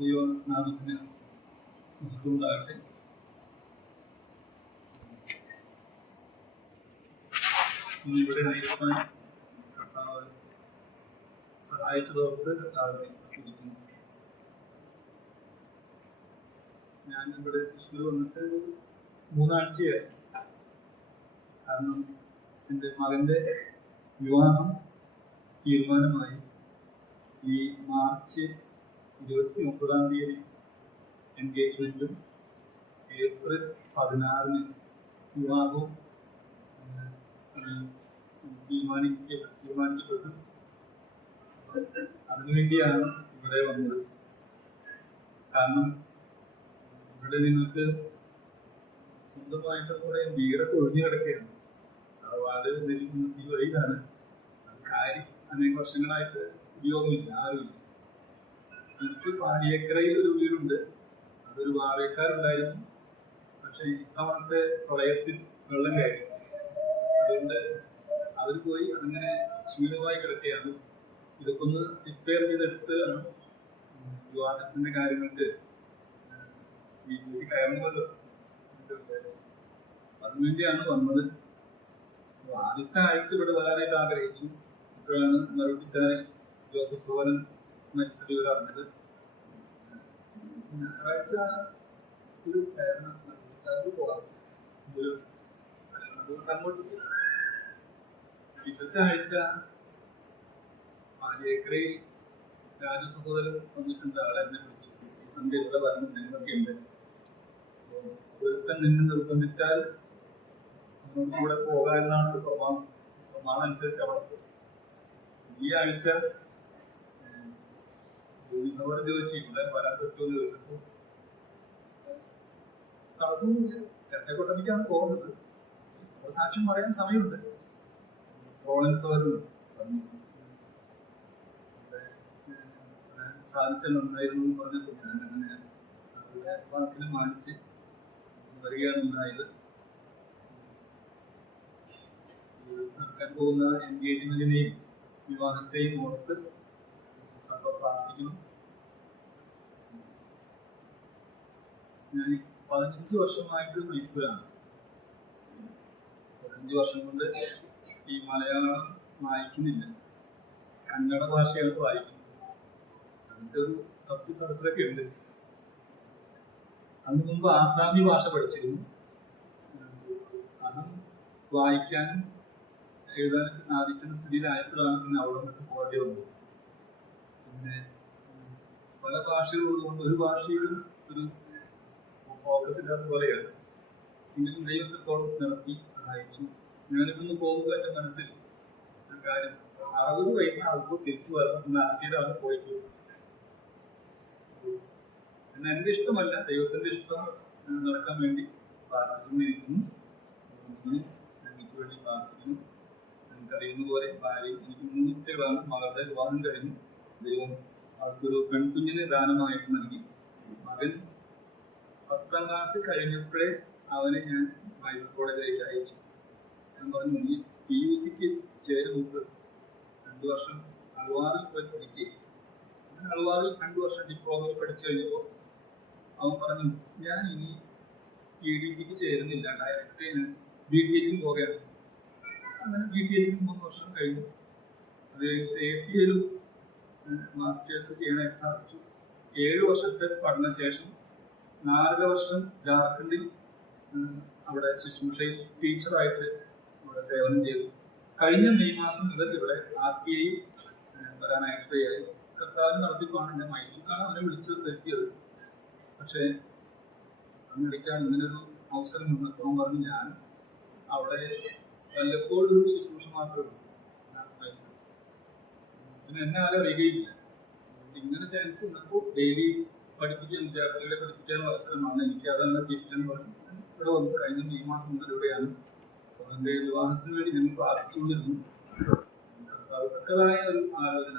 ദൈവനാമത്തിന് ഉണ്ടാകട്ടെ. ഇവിടെ ആയിരിക്കാൻ കർത്താവ് സഹായിച്ചതോർത്ത് കർത്താവിനെ സ്തുതിക്കുന്നു. ഞാൻ ഇവിടെ തൃശ്ശൂർ വന്നിട്ട് 3 ആഴ്ചയായി. കാരണം എൻ്റെ മകൻ്റെ വിവാഹം തീരുമാനമായി. ഈ മാർച്ച് 29-ാം തീയതി എൻഗേജ്മെൻറ്റും ഏപ്രിൽ 16-ന് വിവാഹവും തീരുമാനിക്കപ്പെട്ടു. അതിനുവേണ്ടിയാണ് ഇവിടെ വന്നത്. കാരണം ഇവിടെ നിങ്ങൾക്ക് സ്വന്തമായിട്ട് കുറേ വീടൊക്കെ ഒഴിഞ്ഞു കിടക്കുകയാണ്. തറവാട് ഈ വഴിയിലാണ്. കാര്യം അനേക വർഷങ്ങളായിട്ട് ഉപയോഗമില്ല, ആരുമില്ല. എനിക്ക് പാടിയേക്കരയിൽ ഒരു വീടുണ്ട്. അതൊരു വാടകക്കാരുണ്ടായിരുന്നു. പക്ഷെ ഇത്തവണത്തെ പ്രളയത്തിൽ വെള്ളം കയറി. അതുകൊണ്ട് അവർ പോയി അതിങ്ങനെ ശൂന്യമായി കിടക്കുകയാണ്. ഇതൊക്കെ ഒന്ന് റിപ്പയർ ചെയ്തെടുത്ത് വിവാഹത്തിന്റെ കാര്യങ്ങൾക്ക് വീട്ടിലേക്ക് കയറണമല്ലോ വിചാരിച്ചു. അതിനുവേണ്ടിയാണ് വന്നത്. ആദ്യത്തെ ആഴ്ച ഇവിടെ വരാനായിട്ട് ആഗ്രഹിച്ചു. ഇപ്പോഴാണ് മറുപടിച്ചായ ജോസഫ് സോവൻ മരിച്ചത് ഇവർ അറിഞ്ഞത്. ഞായറാഴ്ച ഒരു പോകാം, അതുകൊണ്ട് അങ്ങോട്ട് പോകും. പിറ്റത്തെ ആഴ്ച പാലിയേക്കരയിൽ രാജസഹോദരൻ വന്നിട്ടുണ്ട്. ആളെ എന്നെ വിളിച്ചു. ഈ സന്ധ്യ ഇവിടെ വരണം, നിങ്ങളൊക്കെ ഉണ്ട്. ഒരുത്തൻ നിന്നെ നിർബന്ധിച്ചാൽ നമ്മളോട് കൂടെ പോകാം എന്നാണ് ഒരു പ്രമാണം അനുസരിച്ച് അവിടെ പോകും. ഈ ആഴ്ച സഹോദരൻ ചോദിച്ചു ഇവിടെ വരാൻ പറ്റുമെന്ന് ചോദിച്ചപ്പോൾ തടസ്സമൊന്നുമില്ല, ചെട്ടക്കൊട്ടമിക്കാണ് പോകുന്നത്. സാക്ഷ്യം പറയാൻ സമയമുണ്ട്. സാധിച്ച നന്നായിരുന്നു എന്ന് പറഞ്ഞപ്പോൾ ഞാൻ അങ്ങനെ അവരുടെ വാക്കിന് മാനിച്ച് വരികയാണ് ഉണ്ടായത്. നടക്കാൻ പോകുന്ന എൻഗേജ്മെന്റിനെയും വിവാഹത്തെയും ഓർത്ത് സഭ പ്രാർത്ഥിക്കണം. ഞാൻ 15 വർഷമായിട്ട് മൈസൂരാണ്. 15 വർഷം കൊണ്ട് ഈ മലയാളം വായിക്കുന്നില്ല, കന്നഡ ഭാഷയാണ് വായിക്കുന്നത്. അതിൻ്റെ ഒരു തപ്പിത്തടച്ചിലൊക്കെ ഉണ്ട്. അതിനു മുമ്പ് ആസാമി ഭാഷ പഠിച്ചിരുന്നു. അതും വായിക്കാനും എഴുതാനൊക്കെ സാധിക്കുന്ന സ്ഥിതിയിലായപ്പോഴാണ് പിന്നെ അവിടെ നിന്നൊക്കെ പോകേണ്ടി വന്നത്. പിന്നെ പല ഭാഷകളുള്ളതുകൊണ്ട് ഒരു ഭാഷയിലും ഒരു ഫോക്കസ് ഇല്ലാത്ത പോലെയാണ്. എങ്കിലും ദൈവത്തോളം നടത്തി സഹായിച്ചു. ഞാനിവിടുന്ന് പോകുമ്പോൾ എൻ്റെ മനസ്സിൽ ഒരു കാര്യം, 60 വയസ്സാകുമ്പോൾ തിരിച്ചു വരണം എന്ന ആശയിലാണ് പോയിട്ടുള്ളത്. എന്നാൽ എൻ്റെ ഇഷ്ടമല്ല, ദൈവത്തിന്റെ ഇഷ്ടം നടക്കാൻ വേണ്ടി പ്രാർത്ഥിച്ചുകൊണ്ടിരിക്കുന്നു. എനിക്ക് വേണ്ടി പ്രാർത്ഥിക്കുന്നു. എനിക്കറിയുന്ന പോലെ ഭാര്യയും, എനിക്ക് 3 കുട്ടികളാണ്. മകളുടെ വിവാഹം കഴിഞ്ഞു. ദൈവം അവർക്കൊരു പെൺകുഞ്ഞിനെ ദാനമായിട്ട് നൽകി. മകൻ 10ാം ക്ലാസ് കഴിഞ്ഞപ്പോഴേ അവനെ ഞാൻ ബൈബിൾ കോളേജിലേക്ക് അയച്ചു. ഞാൻ പറഞ്ഞു, നീ PUCക്ക് ചേരും മുമ്പ് 2 വർഷം അൾവാറിൽ പോയി പഠിക്കുക. അൾവാറിൽ 2 വർഷം ഡിപ്ലോമയിൽ പഠിച്ചു കഴിഞ്ഞപ്പോൾ അവൻ പറഞ്ഞു, ഞാൻ ഇനി EDCക്ക് ചേരുന്നില്ല, ഡയറക്റ്റ് BTHന് പോകുകയാണ്. അങ്ങനെ BTHന് 3 വർഷം കഴിഞ്ഞു. അത് കഴിഞ്ഞിട്ട് ACL മാസ്റ്റേഴ്സ് ചെയ്യാനായിട്ട് സാധിച്ചു. 7 വർഷത്തെ പഠനശേഷം 4 വർഷം ജാർഖണ്ഡിൽ അവിടെ ശുശ്രൂഷയിൽ ടീച്ചറായിട്ട് ഇവിടെ സേവനം ചെയ്തു. കഴിഞ്ഞ മെയ് മാസം മുതൽ ഇവിടെ RPI വരാനായിട്ട് തയ്യാറായി. കർത്താവിന് നടത്തിപ്പാണ്. ഞാൻ മൈസൂർക്കാണ് അവനെ വിളിച്ചത് എത്തിയത്. പക്ഷേ അതിനിടയ്ക്കാണ് ഇങ്ങനൊരു അവസരം വന്നപ്പോൾ അവൻ പറഞ്ഞു, ഞാൻ അവിടെ വല്ലപ്പോഴും ഒരു ശുശ്രൂഷ മാത്രമേ ഉള്ളൂ മൈസൂർ, പിന്നെ എന്നെ ആരും അറിയുകയില്ല. ഇങ്ങനെ ചാൻസ് വന്നപ്പോൾ ഡെയിലി പഠിപ്പിക്കാൻ, വിദ്യാർത്ഥികളെ പഠിപ്പിക്കാനുള്ള അവസരമാണ്. എനിക്ക് അതാണ് ഗിഫ്റ്റ് എന്ന് പറഞ്ഞു ഇവിടെ വന്നു. കഴിഞ്ഞ മെയ് മാസം മുതൽ ഇവിടെയാണ്. അവൻ്റെ വിവാഹത്തിന് വേണ്ടി ഞങ്ങൾ പ്രാർത്ഥിച്ചുകൊണ്ടിരുന്നു. തക്കതായ ഒരു ആലോചന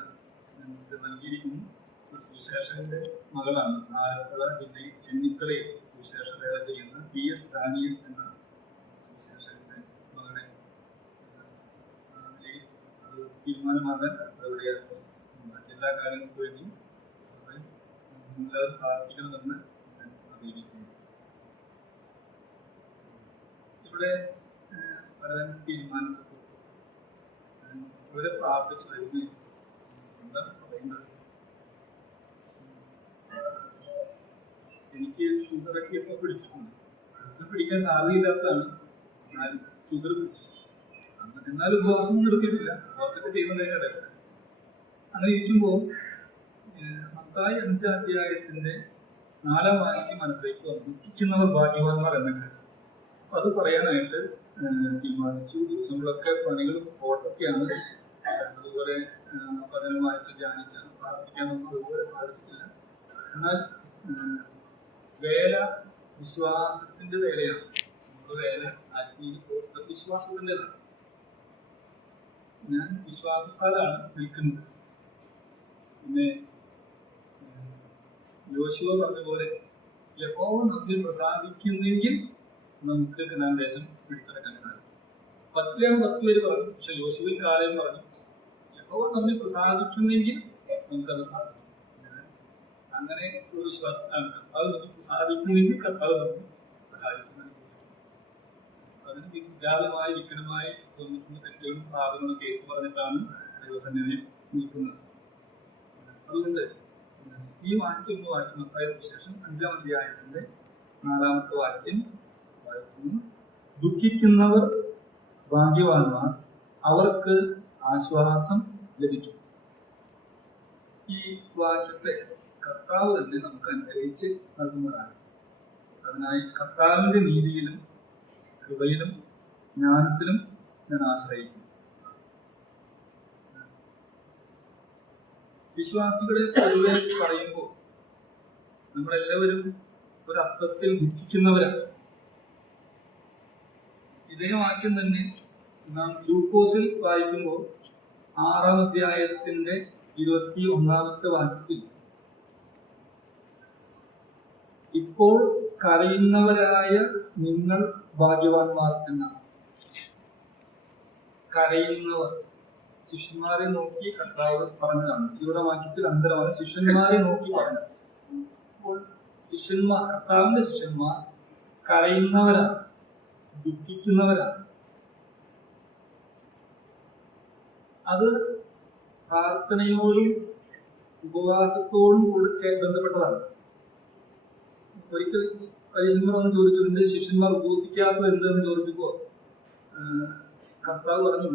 ഞങ്ങൾക്ക് നൽകിയിരിക്കുന്നു. ഒരു സുവിശേഷകന്റെ മകളാണ്. ആലപ്പുഴ ജില്ലയിൽ ചെന്നിത്തലയിൽ സുവിശേഷ വേല ചെയ്യുന്ന PS ഡാനിയൽ എന്ന സുവിശേഷകന്റെ മകളെ അത് തീരുമാനമാകാൻ എവിടെയാക്കി മറ്റെല്ലാ കാര്യങ്ങൾക്ക് വേണ്ടി സഭ എല്ലാവരും പ്രാർത്ഥിക്കണമെന്ന് ഞാൻ അപേക്ഷിക്കുന്നു. ഇവിടെ വരാൻ തീരുമാനിച്ചപ്പോൾ വളരെ പ്രാർത്ഥിച്ചു വരുന്നു. എന്താണ് പറയുന്നത്? എനിക്ക് ഷുഗറൊക്കെ ഇപ്പൊ പിടിച്ചിട്ടുണ്ട്. അത് പിടിക്കാൻ സാധ്യതയില്ലാത്തതാണ്, എന്നാലും ഷുഗർ പിടിച്ചു. എന്നാലും ഉപവാസം ഒന്നും എടുത്തിട്ടില്ല, ഉപവാസമൊക്കെ ചെയ്യുന്നതിനിടെ. അങ്ങനെ ഇരിക്കുമ്പോൾ മത്തായി 5-ാം അധ്യായത്തിന്റെ 4-ാം വാക്യം മനസ്സിലേക്ക് വന്നു, ദുഃഖിക്കുന്നവർ ഭാഗ്യവാന്മാർ എന്ന കാര്യം. അപ്പൊ അത് പറയാനായിട്ട് തീരുമാനിച്ചു. ദിവസങ്ങളൊക്കെ പണികളും ഓട്ടൊക്കെയാണ്. അതുപോലെ പഠനം വായിച്ച് ധ്യാനിക്കാൻ പ്രാർത്ഥിക്കാനൊന്നും അതുപോലെ സാധിച്ചിട്ടില്ല. എന്നാൽ വേല വിശ്വാസത്തിന്റെ വേലയാണ്. നമ്മുടെ വേല ആത്മീയ വിശ്വാസത്തിൻ്റെതാണ്. ഞാൻ വിശ്വാസത്താലാണ് നിൽക്കുന്നത്. പിന്നെ യോശുവ പറഞ്ഞ പോലെ യഹോവ നമ്മിൽ പ്രസാദിക്കുന്നെങ്കിൽ നമുക്ക് കനാൻ ദേശം പിടിച്ചെടുക്കാൻ സാധിക്കും. 10 പേര് പറഞ്ഞു, പക്ഷെ യോശുവയിൽ കാലം പറഞ്ഞു യഹോവ നമ്മിൽ പ്രസാദിക്കുന്നെങ്കിൽ നമുക്കത് സാധിക്കും. അങ്ങനെ ഒരു വിശ്വാസത്തിലാണ്. കർത്താവ് നമുക്ക് സാധിക്കുന്നെങ്കിൽ കർത്താവ് നമുക്ക് സഹായിക്കുന്നത്. അതിന് വിഖ്യാതമായി വിഘ്നമായി തോന്നിക്കുന്ന തെറ്റുകളും പാപങ്ങളും കേട്ടു പറഞ്ഞിട്ടാണ് ദൈവസന്നിധിയിൽ നിൽക്കുന്നത്. അതുകൊണ്ട് ഈ വാക്യം ഒന്ന് വായിക്കും. മത്തായി സുവിശേഷം 5-ാം അധ്യായത്തിന്റെ 4-ാമത്തെ വാക്യം വായിക്കുന്നു. ദുഃഖിക്കുന്നവർ ഭാഗ്യവാന്മാർ, അവർക്ക് ആശ്വാസം ലഭിക്കും. ഈ വാക്യത്തെ കർത്താവ് തന്നെ നമുക്ക് അനുഗ്രഹിച്ച് നൽകുന്നതാണ്. അതിനായി കർത്താവിന്റെ നീതിയിലും കൃപയിലും ജ്ഞാനത്തിലും ഞാൻ ആശ്രയിക്കും. വിശ്വാസികളെ പൊതുവെ പറയുമ്പോൾ നമ്മളെല്ലാവരും ഒരർത്ഥത്തിൽ ദുഃഖിക്കുന്നവരാണ്. ഇതേ വാക്യം തന്നെ നാം ലൂക്കോസിൽ വായിക്കുമ്പോൾ 6-ാം അധ്യായത്തിന്റെ 21-ാമത്തെ വാക്യത്തിൽ ഇപ്പോൾ കരയുന്നവരായ നിങ്ങൾ ഭാഗ്യവാന്മാർ എന്നാണ്. കരയുന്നവർ ശിഷ്യന്മാരെ നോക്കി കർത്താവ് പറഞ്ഞതാണ്. ഇവിടെ വാക്യത്തിൽ അന്തരമാണ് ശിഷ്യന്മാരെ നോക്കി പറഞ്ഞത്. അപ്പോൾ ശിഷ്യന്മാർ, കർത്താവിന്റെ ശിഷ്യന്മാർ കരയുന്നവരാണ്, ദുഃഖിക്കുന്നവരാണ്. അത് പ്രാർത്ഥനയോടും ഉപവാസത്തോടും കൂടെ ബന്ധപ്പെട്ടതാണ്. ഒരിക്കൽ പരീക്ഷന്മാർ വന്ന് ചോദിച്ചു, എന്റെ ശിഷ്യന്മാർ ഉപവസിക്കാത്തത് എന്തെന്ന് ചോദിച്ചപ്പോ കർത്താവ് പറഞ്ഞു,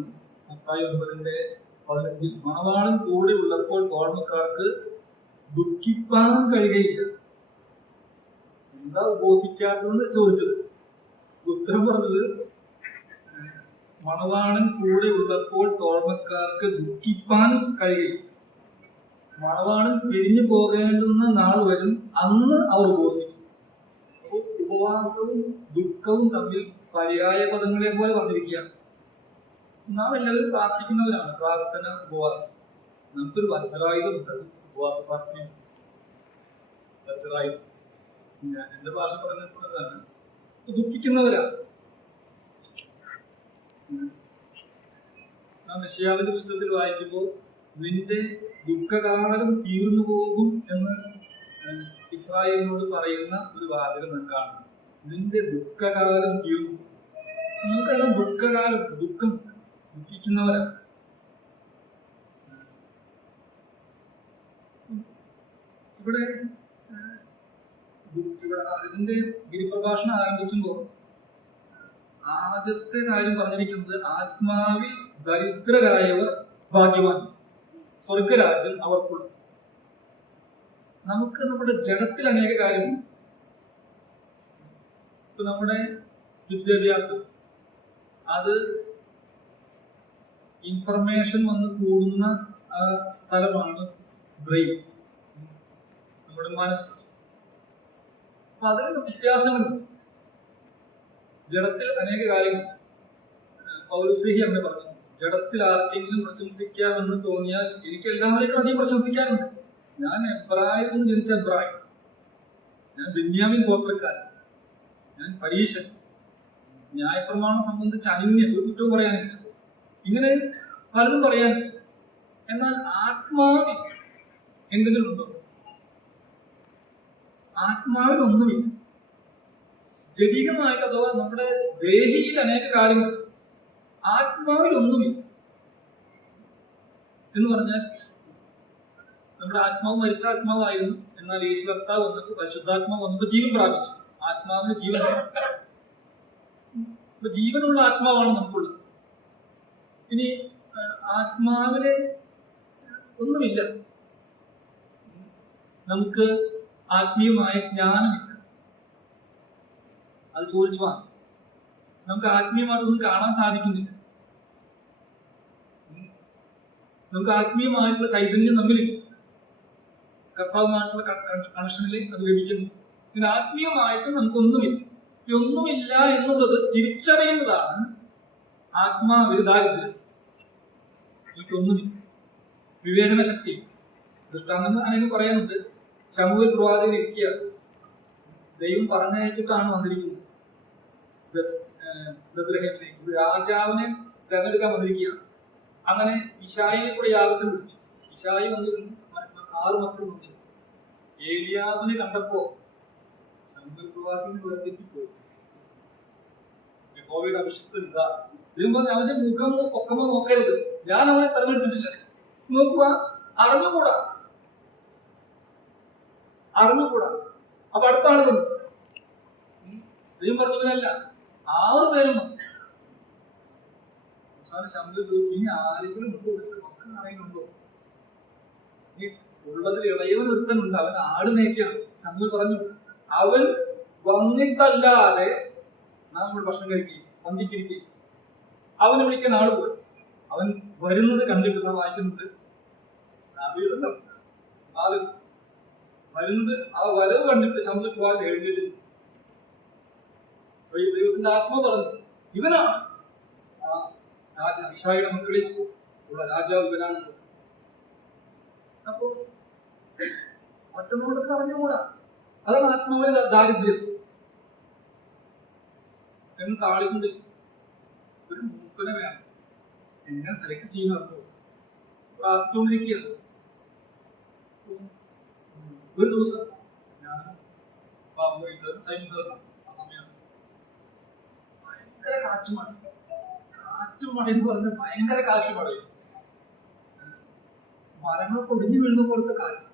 മത്തായി 9:15 മണവാളൻ കൂടെ ഉള്ളപ്പോൾ തോഴ്മക്കാർക്ക് ദുഃഖിപ്പാൻ കഴിയുകയില്ല. എന്താ ഉപവസിക്കാത്തതെന്ന് ചോദിച്ചത്. ഉത്തരം പറഞ്ഞത്, മണവാളൻ കൂടെ ഉള്ളപ്പോൾ തോഴ്മക്കാർക്ക് ദുഃഖിപ്പാൻ കഴിയുകയില്ല. മണവാളൻ പിരിഞ്ഞു പോകേണ്ടുന്ന നാൾ വരും, അന്ന് അവർ ഉപവസിക്കും. അപ്പോൾ ഉപവാസവും ദുഃഖവും തമ്മിൽ പര്യായ പദങ്ങളെ പോലെ പറഞ്ഞിരിക്കുകയാണ്. നാം എല്ലാവരും പ്രാർത്ഥിക്കുന്നവരാണ്. പ്രാർത്ഥന, ഉപവാസം. നമുക്കൊരു വജ്രായുധമുണ്ട്, ഉപവാസ പ്രാർത്ഥന. വജ്രായുധം ഞാൻ എന്റെ ഭാഷ പറഞ്ഞിട്ടുള്ളതാണ്. ദുഃഖിക്കുന്നവരാണ്. നാം യെശയ്യാവിന്റെ പുസ്തകത്തിൽ വായിക്കുമ്പോൾ നിന്റെ ദുഃഖകാലം തീർന്നു പോകും എന്ന് ഇസ്രായേലിനോട് പറയുന്ന ഒരു വാചകം നാം കാണുന്നു. നിന്റെ ദുഃഖകാലം തീർന്നു. നമുക്കെല്ലാം ദുഃഖകാലം, ദുഃഖം, ദുഃഖിക്കുന്നവരാണ്. ഇവിടെ ഇതിന്റെ ഗിരിപ്രഭാഷണം ആരംഭിക്കുമ്പോൾ ആദ്യത്തെ കാര്യം പറഞ്ഞിരിക്കുന്നത് ആത്മാവിൽ ദരിദ്രരായവർ ഭാഗ്യവാൻ, സ്വർഗരാജ്യം അവർക്കുള്ള. നമുക്ക് നമ്മുടെ ജഡത്തിൽ അനേക കാര്യമുണ്ട്. ഇപ്പൊ നമ്മുടെ വിദ്യാഭ്യാസം, അത് ഇൻഫർമേഷൻ വന്ന് കൂടുന്ന സ്ഥലമാണ് ബ്രെയിൻ, നമ്മുടെ മനസ്സ്. അപ്പൊ അതിന് വ്യത്യാസങ്ങളുണ്ട്. ജഡത്തിൽ അനേക കാര്യങ്ങളുണ്ട്. പൗലോസ് അങ്ങനെ പറഞ്ഞു, ജഡത്തിൽ ആർക്കെങ്കിലും പ്രശംസിക്കാമെന്ന് തോന്നിയാൽ എനിക്ക് എല്ലാവരെയും അധികം പ്രശംസിക്കാനുണ്ട്. ഞാൻ എബ്രായിൽ നിന്ന് ജനിച്ച എബ്രായി, ഞാൻ ബെന്യാമിൻ ഗോത്രക്കാരൻ, ഞാൻ പരീശൻ, ന്യായപ്രമാണം സംബന്ധിച്ച് അനിന്യ ഒരു കുറ്റവും പറയാനില്ല. ഇങ്ങനെ പലതും പറയാനില്ല. എന്നാൽ ആത്മാവിൽ എന്തെങ്കിലും ഉണ്ടോ? ആത്മാവിൽ ഒന്നുമില്ല. ജഡികമായിട്ട് അഥവാ നമ്മുടെ ദേഹിയിൽ അനേക കാര്യങ്ങൾ, ആത്മാവിൽ ഒന്നുമില്ല എന്ന് പറഞ്ഞാൽ നമ്മുടെ ആത്മാവ് മരിച്ച ആത്മാവായിരുന്നു. എന്നാൽ യേശു കർത്താവ് വന്നപ്പോൾ, പരിശുദ്ധാത്മാവ് വന്നപ്പോൾ ജീവൻ പ്രാപിച്ചു. ആത്മാവിന് ജീവൻ. അപ്പൊ ജീവനുള്ള ആത്മാവാണ് നമുക്കുള്ളത്. ഇനി ആത്മാവില് ഒന്നുമില്ല, നമുക്ക് ആത്മീയമായ ജ്ഞാനമില്ല. അത് ചോദിച്ചു വാങ്ങി. നമുക്ക് ആത്മീയമായിട്ടൊന്നും കാണാൻ സാധിക്കുന്നില്ല. നമുക്ക് ആത്മീയമായിട്ടുള്ള ചൈതന്യം നമ്മളില്ല. കർത്താവുമായിട്ടുള്ള കണക്ഷനിൽ അത് ലഭിക്കുന്നു. പിന്നെ ആത്മീയമായിട്ട് നമുക്കൊന്നുമില്ല. ഈ ഒന്നുമില്ല എന്നുള്ളത് തിരിച്ചറിയുന്നതാണ് ആത്മാവിൽ ദാരിദ്ര്യം. എനിക്കൊന്നുമില്ല. വിവേചന ശക്തി ദൃഷ്ടാന്തം അനേകം പറയാനുണ്ട്. ശമൂവേൽ പ്രവാചകൻ ഇരിക്കുക, ദൈവം പറഞ്ഞയച്ചിട്ടാണ് വന്നിരിക്കുന്നത് ബത്ലഹേമിലേക്ക്. രാജാവിനെ തെരഞ്ഞെടുക്കാൻ വന്നിരിക്കുക. അങ്ങനെ ഇശായിനെ കൂടെ യാഗത്തിന് വിളിച്ചു. ഇശായി വന്നിരുന്നു, 6 മക്കളും വന്നിരുന്നു. ഏലിയാവിനെ കണ്ടപ്പോ ശമൂവേൽ പ്രവാചകൻ തെറ്റിപ്പോയി. യഹോവയുടെ അഭിഷിക്തൻ ഇതാ. ദൈവം പറഞ്ഞു, അവന്റെ മുഖമോ പൊക്കമോ നോക്കരുത്, ഞാൻ അവനെ തെരഞ്ഞെടുത്തിട്ടില്ല. നോക്കുക, അറിഞ്ഞുകൂടാ. അപ്പൊ അടുത്ത ആള് വന്നു. ദൈവം പറഞ്ഞവനല്ല, 6 പേരും വന്നു. അവസാനം ശമൂവേൽ ചോദിച്ചു, ഇനി ആരെങ്കിലും ഉണ്ടോ? മക്കൾ ആരെങ്കിലും ഉണ്ടോ? ഈ ഉള്ളതിൽ ഇളയവൻ ഒരുത്തനുണ്ട്, അവൻ ആട് മേയ്ക്കാണ്. ശമൂവേൽ പറഞ്ഞു, അവൻ വന്നിട്ടല്ലാതെ നമ്മൾ ഭക്ഷണം കഴിക്കുകയും വന്ദിക്കിരിക്കുകയും. അവനെ വിളിക്കാൻ ആള് പോയി. അവൻ വരുന്നത് കണ്ടിട്ട് നാം വായിക്കുന്നുണ്ട്. വരുന്നത്, ആ വരവ് കണ്ടിട്ട് ശമൂവേൽ പ്രവാചകൻ എഴുന്നേറ്റ്. ദൈവത്തിന്റെ ആത്മാവ് പറഞ്ഞു, ഇവനാണ് രാജ, ഇശായിയുടെ മക്കളിൽ ഉള്ള രാജാവ് ഇവനാണ്. അപ്പോ മറ്റൊന്നുകൊണ്ടൊക്കെ അറിഞ്ഞുകൂടാ. അതാണ് ആത്മാവിലെ ദാരിദ്ര്യം എന്ന് താളിക്കൊണ്ട്. ഒരു മൂപ്പനെ വേണം, എങ്ങനെ സെലക്ട് ചെയ്യുന്ന പ്രാർത്ഥിച്ചുകൊണ്ടിരിക്കുകയാണ്. ഒരു ദിവസം ഞാനും സൈൻ സാറിനാണ് ആ സമയമാണ്. ഭയങ്കര കാറ്റുമഴ എന്ന് പറഞ്ഞാൽ ഭയങ്കര കാറ്റുമഴ. മരങ്ങൾ പൊടിഞ്ഞു വീഴുന്ന പോലത്തെ കാറ്റ്,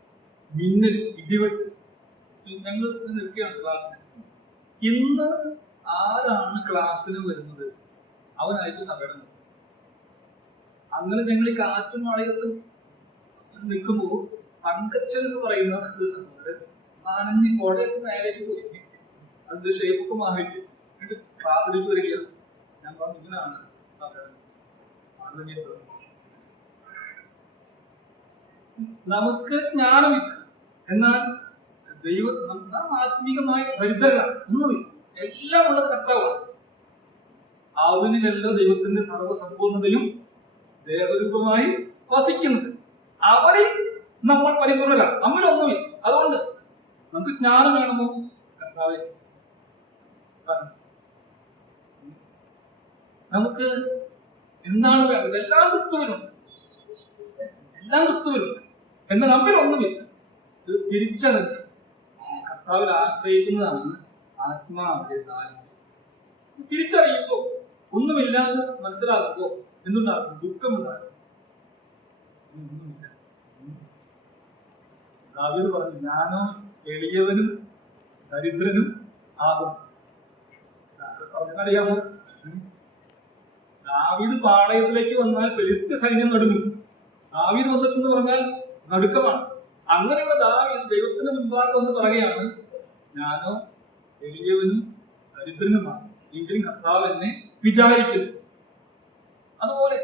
മിന്നൽ, ഇടിവെട്ട്. ഞങ്ങൾ നിൽക്കുകയാണ് ക്ലാസ്സിന്. ഇന്ന് ആരാണ് ക്ലാസ്സിന് വരുന്നത് അവനായിരിക്കും സങ്കടം. അങ്ങനെ ഞങ്ങൾ ഈ കാറ്റും മഴയത്തും നിൽക്കുമ്പോൾ തങ്കച്ചൻ എന്ന് പറയുന്ന ഒരു സംഭവം നനഞ്ഞ് കോടയൊക്കെ മേലേക്ക് പോയി. അതിന്റെ ഷേപ്പൊക്കെ മാറിയിട്ട് എന്നിട്ട് ക്ലാസ്സിലേക്ക് വരികയാണ്. ഞാൻ പറഞ്ഞു, ഇങ്ങനെയാണ് സങ്കടം. നമുക്ക് ജ്ഞാനമില്ല, എന്നാൽ ദൈവം നാം ആത്മീകമായി ദരിദ്രരാണ്. ഒന്നുമില്ല, എല്ലാം ഉള്ളത് കർത്താവാണ്. അവനിലെല്ലാം ദൈവത്തിന്റെ സർവ്വസമ്പൂർണതയും ദേവരൂപമായി വസിക്കുന്നത്. അവരിൽ നമ്മൾ പരിപൂർണരാണ്, നമ്മിലൊന്നുമില്ല. അതുകൊണ്ട് നമുക്ക് ജ്ഞാനം വേണമോ? കർത്താവേ, നമുക്ക് എന്താണ് വേണ്ടത്? എല്ലാം ക്രിസ്തുവിനുണ്ട്. എന്നാൽ നമ്മിലൊന്നുമില്ല. ഇത് തിരിച്ചറിഞ്ഞ് കർത്താവിൽ ആശ്രയിക്കുന്നതാണ് ആത്മാവിന്റെ ദാരിദ്ര്യം. തിരിച്ചറിയുമ്പോ, ഒന്നുമില്ലാന്ന് മനസ്സിലാകുമ്പോ എന്തുണ്ടാകും? ദുഃഖമുണ്ടാകും. ദാവീദ് പറഞ്ഞു, ഞാനോ എളിയവനും ദരിദ്രനും ആകും. അറിയാമോ? ദാവീദ് പാളയത്തിലേക്ക് വന്നാൽ ഫെലിസ്ത്യ സൈന്യം നടുങ്ങും. ദാവീദ് വന്നിട്ടെന്ന് പറഞ്ഞാൽ നടുക്കമാണ്. അങ്ങനെയുള്ള ദാവീദ് ദൈവത്തിന് മുൻപാകെ വന്ന് പറയുകയാണ്, ഞാനോ എളിയവനും ദരിദ്രനുമാണ്, എങ്കിലും കർത്താവ് എന്നെ വിചാരിക്കുന്നു. അതുപോലെ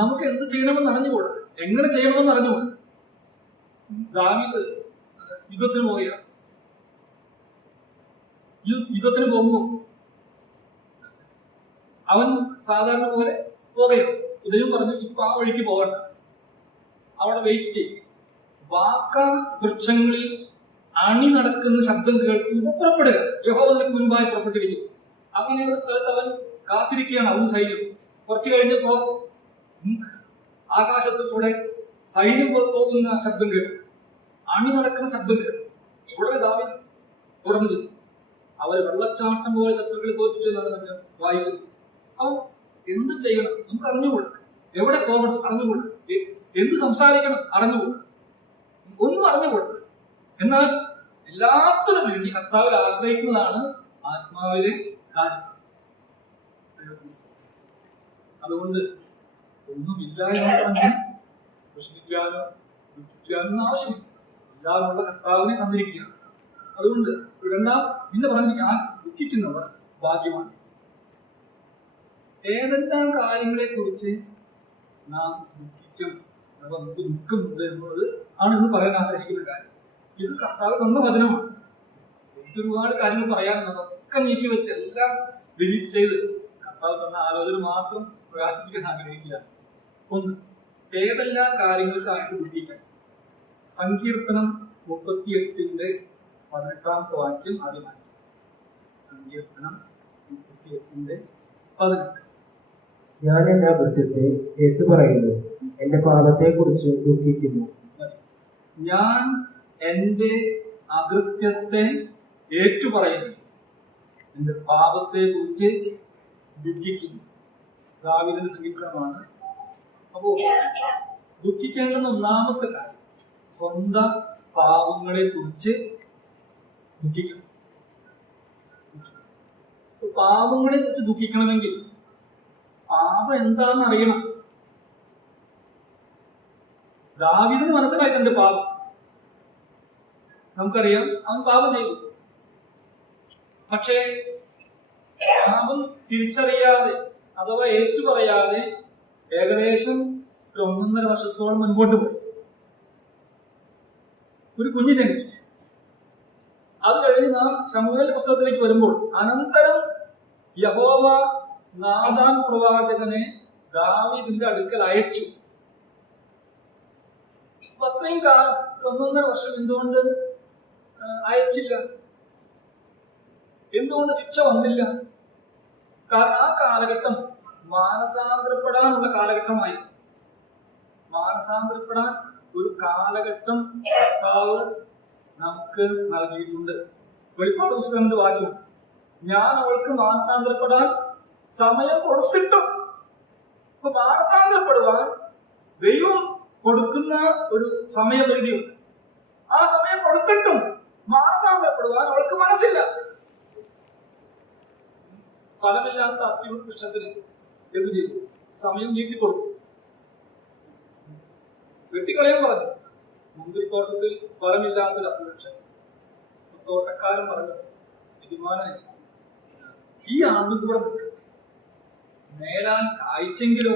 നമുക്ക് എന്ത് ചെയ്യണമെന്ന് അറിഞ്ഞുകൂടാ, എങ്ങനെ ചെയ്യണമെന്ന് അറിഞ്ഞുകൂടാ. ദാവീദ് യുദ്ധത്തിന് പോവുകയാണ്. യുദ്ധത്തിന് പോകുമ്പോൾ അവൻ സാധാരണ പോലെ പോകുകയാണ്. ദൈവം പറഞ്ഞു, ഇപ്പൊ ആ വഴിക്ക് പോകണ്ട, അവിടെ വെയിറ്റ് ചെയ്യും. വാക്ക വൃക്ഷങ്ങളിൽ അണി നടക്കുന്ന ശബ്ദം കേൾക്കുമ്പോൾ പുറപ്പെടുക, യഹോവ നിനക്ക് മുൻപായി പുറപ്പെട്ടിരിക്കും. അങ്ങനെയുള്ള സ്ഥലത്ത് അവൻ കാത്തിരിക്കുകയാണ്, അവൻ സൈന്യം. കുറച്ചു കഴിഞ്ഞപ്പോ ആകാശത്തിൽ കൂടെ സൈന്യം പോകുന്ന ശബ്ദം കേട്ടു, അണി നടക്കുന്ന ശബ്ദം കേട്ടു. ഉടനെ ദാവീദ് തുടർന്നു ചെന്നു. അവർ വെള്ളച്ചാട്ടം പോലെ ശത്രുക്കളെ തോൽപ്പിച്ചു എന്നാണ് നമ്മൾ വായിക്കുന്നത്. അപ്പോൾ എന്ത് ചെയ്യണം നമുക്ക് അറിഞ്ഞുകൂടാ, എവിടെ പോകണം അറിഞ്ഞുകൂടാ, എന്ത് സംസാരിക്കണം അറിഞ്ഞുകൂടാ, ഒന്നും അറിഞ്ഞുകൂടാ. എന്നാൽ എല്ലാത്തിനും വേണ്ടി കർത്താവിൽ ആശ്രയിക്കുന്നതാണ് ആത്മാവിലെ കാര്യം. അതുകൊണ്ട് ഒന്നുമില്ല എന്ന് പറഞ്ഞ് വിഷമിക്കാനോ ദുഃഖിക്കാനൊന്നും ആവശ്യമില്ല. എല്ലാമുള്ള കർത്താവിനെ തന്നിരിക്കുകയാണ്. അതുകൊണ്ട് രണ്ടാം പിന്നെ പറഞ്ഞിരിക്കുക, ആ ദുഃഖിക്കുന്നവർ ഭാഗ്യമാണ്. ഏതെല്ലാം കാര്യങ്ങളെ കുറിച്ച് നാം ദുഃഖിക്കും, അഥവാ നമുക്ക് ദുഃഖമുണ്ട് എന്നുള്ളത് ആണ് ഇന്ന് പറയാൻ ആഗ്രഹിക്കുന്ന കാര്യം. ഇത് കർത്താവ് തന്ന വചനമാണ്. എനിക്ക് ഒരുപാട് കാര്യങ്ങൾ പറയാനുണ്ട്, അതൊക്കെ നീക്കി വെച്ച് എല്ലാം ഡിലീറ്റ് ചെയ്ത് കർത്താവ് തന്ന ആലോചന മാത്രം പ്രകാശിപ്പിക്കാൻ ആഗ്രഹിക്കുകയാണ്. ഒന്ന്, ഏതെല്ലാം കാര്യങ്ങൾക്കായിട്ട് ദുഃഖിക്കാം. സങ്കീർത്തനം 38-18 വാക്യം ആദ്യമായി. സങ്കീർത്തനം 38:18. ഞാൻ എന്റെ അകൃത്യത്തെ ഏറ്റുപറയുന്നു, എന്റെ പാപത്തെ കുറിച്ച് ദുഃഖിക്കുന്നു. ഞാൻ എന്റെ അകൃത്യത്തെ ഏറ്റുപറയുന്നു, എന്റെ പാപത്തെ കുറിച്ച് ദുഃഖിക്കുന്നു. ദാവീദിന്റെ സങ്കീർത്തനമാണ്. അപ്പോ ദുഃഖിക്കേണ്ടുന്ന ഒന്നാമത്തെ കാര്യം സ്വന്തം പാപങ്ങളെ കുറിച്ച് ദുഃഖിക്കണം. പാപങ്ങളെ കുറിച്ച് ദുഃഖിക്കണമെങ്കിൽ പാപം എന്താണെന്ന് അറിയണം. ദാവീദിന് മനസ്സിലായി തന്റെ പാപം. നമുക്കറിയാം അവൻ പാപം ചെയ്തു. പക്ഷേ പാപം തിരിച്ചറിയാതെ അഥവാ ഏറ്റുപറയാതെ ഏകദേശം 1.5 വർഷത്തോളം മുൻപോട്ട് പോയി. ഒരു കുഞ്ഞ് ജനിച്ചു. അത് കഴിഞ്ഞ് നാം ശമൂവേൽ പുസ്തകത്തിലേക്ക് വരുമ്പോൾ അനന്തരം യഹോവ നാഥാൻ പ്രവാചകനെ ദാവീദിന്റെ അടുക്കൽ അയച്ചു. അത്രയും കാലം 1.5 വർഷം എന്തുകൊണ്ട് അയച്ചില്ല? എന്തുകൊണ്ട് ശിക്ഷ വന്നില്ല? കാരണം ആ കാലഘട്ടം മാനസാന്തരപ്പെടാനുള്ള കാലഘട്ടമായി. മാനസാന്തരപ്പെടാൻ ഒരു കാലഘട്ടം കർത്താവ് നമുക്ക് നൽകിയിട്ടുണ്ട്. വെളിപ്പാട് പുസ്തകത്തിന്റെ വാക്യം, ഞാൻ അവൾക്ക് മാനസാന്തരപ്പെടാൻ സമയം കൊടുത്തിട്ടും. അപ്പൊ മാനസാന്തരപ്പെടുവാൻ ദൈവം കൊടുക്കുന്ന ഒരു സമയപരിധിയുണ്ട്. ആ സമയം കൊടുത്തിട്ടും മാനസാന്തരപ്പെടുവാൻ അവൾക്ക് മനസ്സില്ല. ഫലമില്ലാത്ത അത്തിവൃക്ഷത്തിന് എന്ത് ചെയ്തു? സമയം നീട്ടിക്കൊടുത്തു. വെട്ടിക്കളയാൻ പറഞ്ഞു. മുന്തിരിത്തോട്ടത്തിൽ ഫലമില്ലാത്തൊരു അത്തിവൃക്ഷം. തോട്ടക്കാരൻ പറഞ്ഞു, യജമാനെ, ഈ ആണ്ടും കൂടെ നിൽക്കുക, നേരാൻ കായ്ച്ചെങ്കിലോ,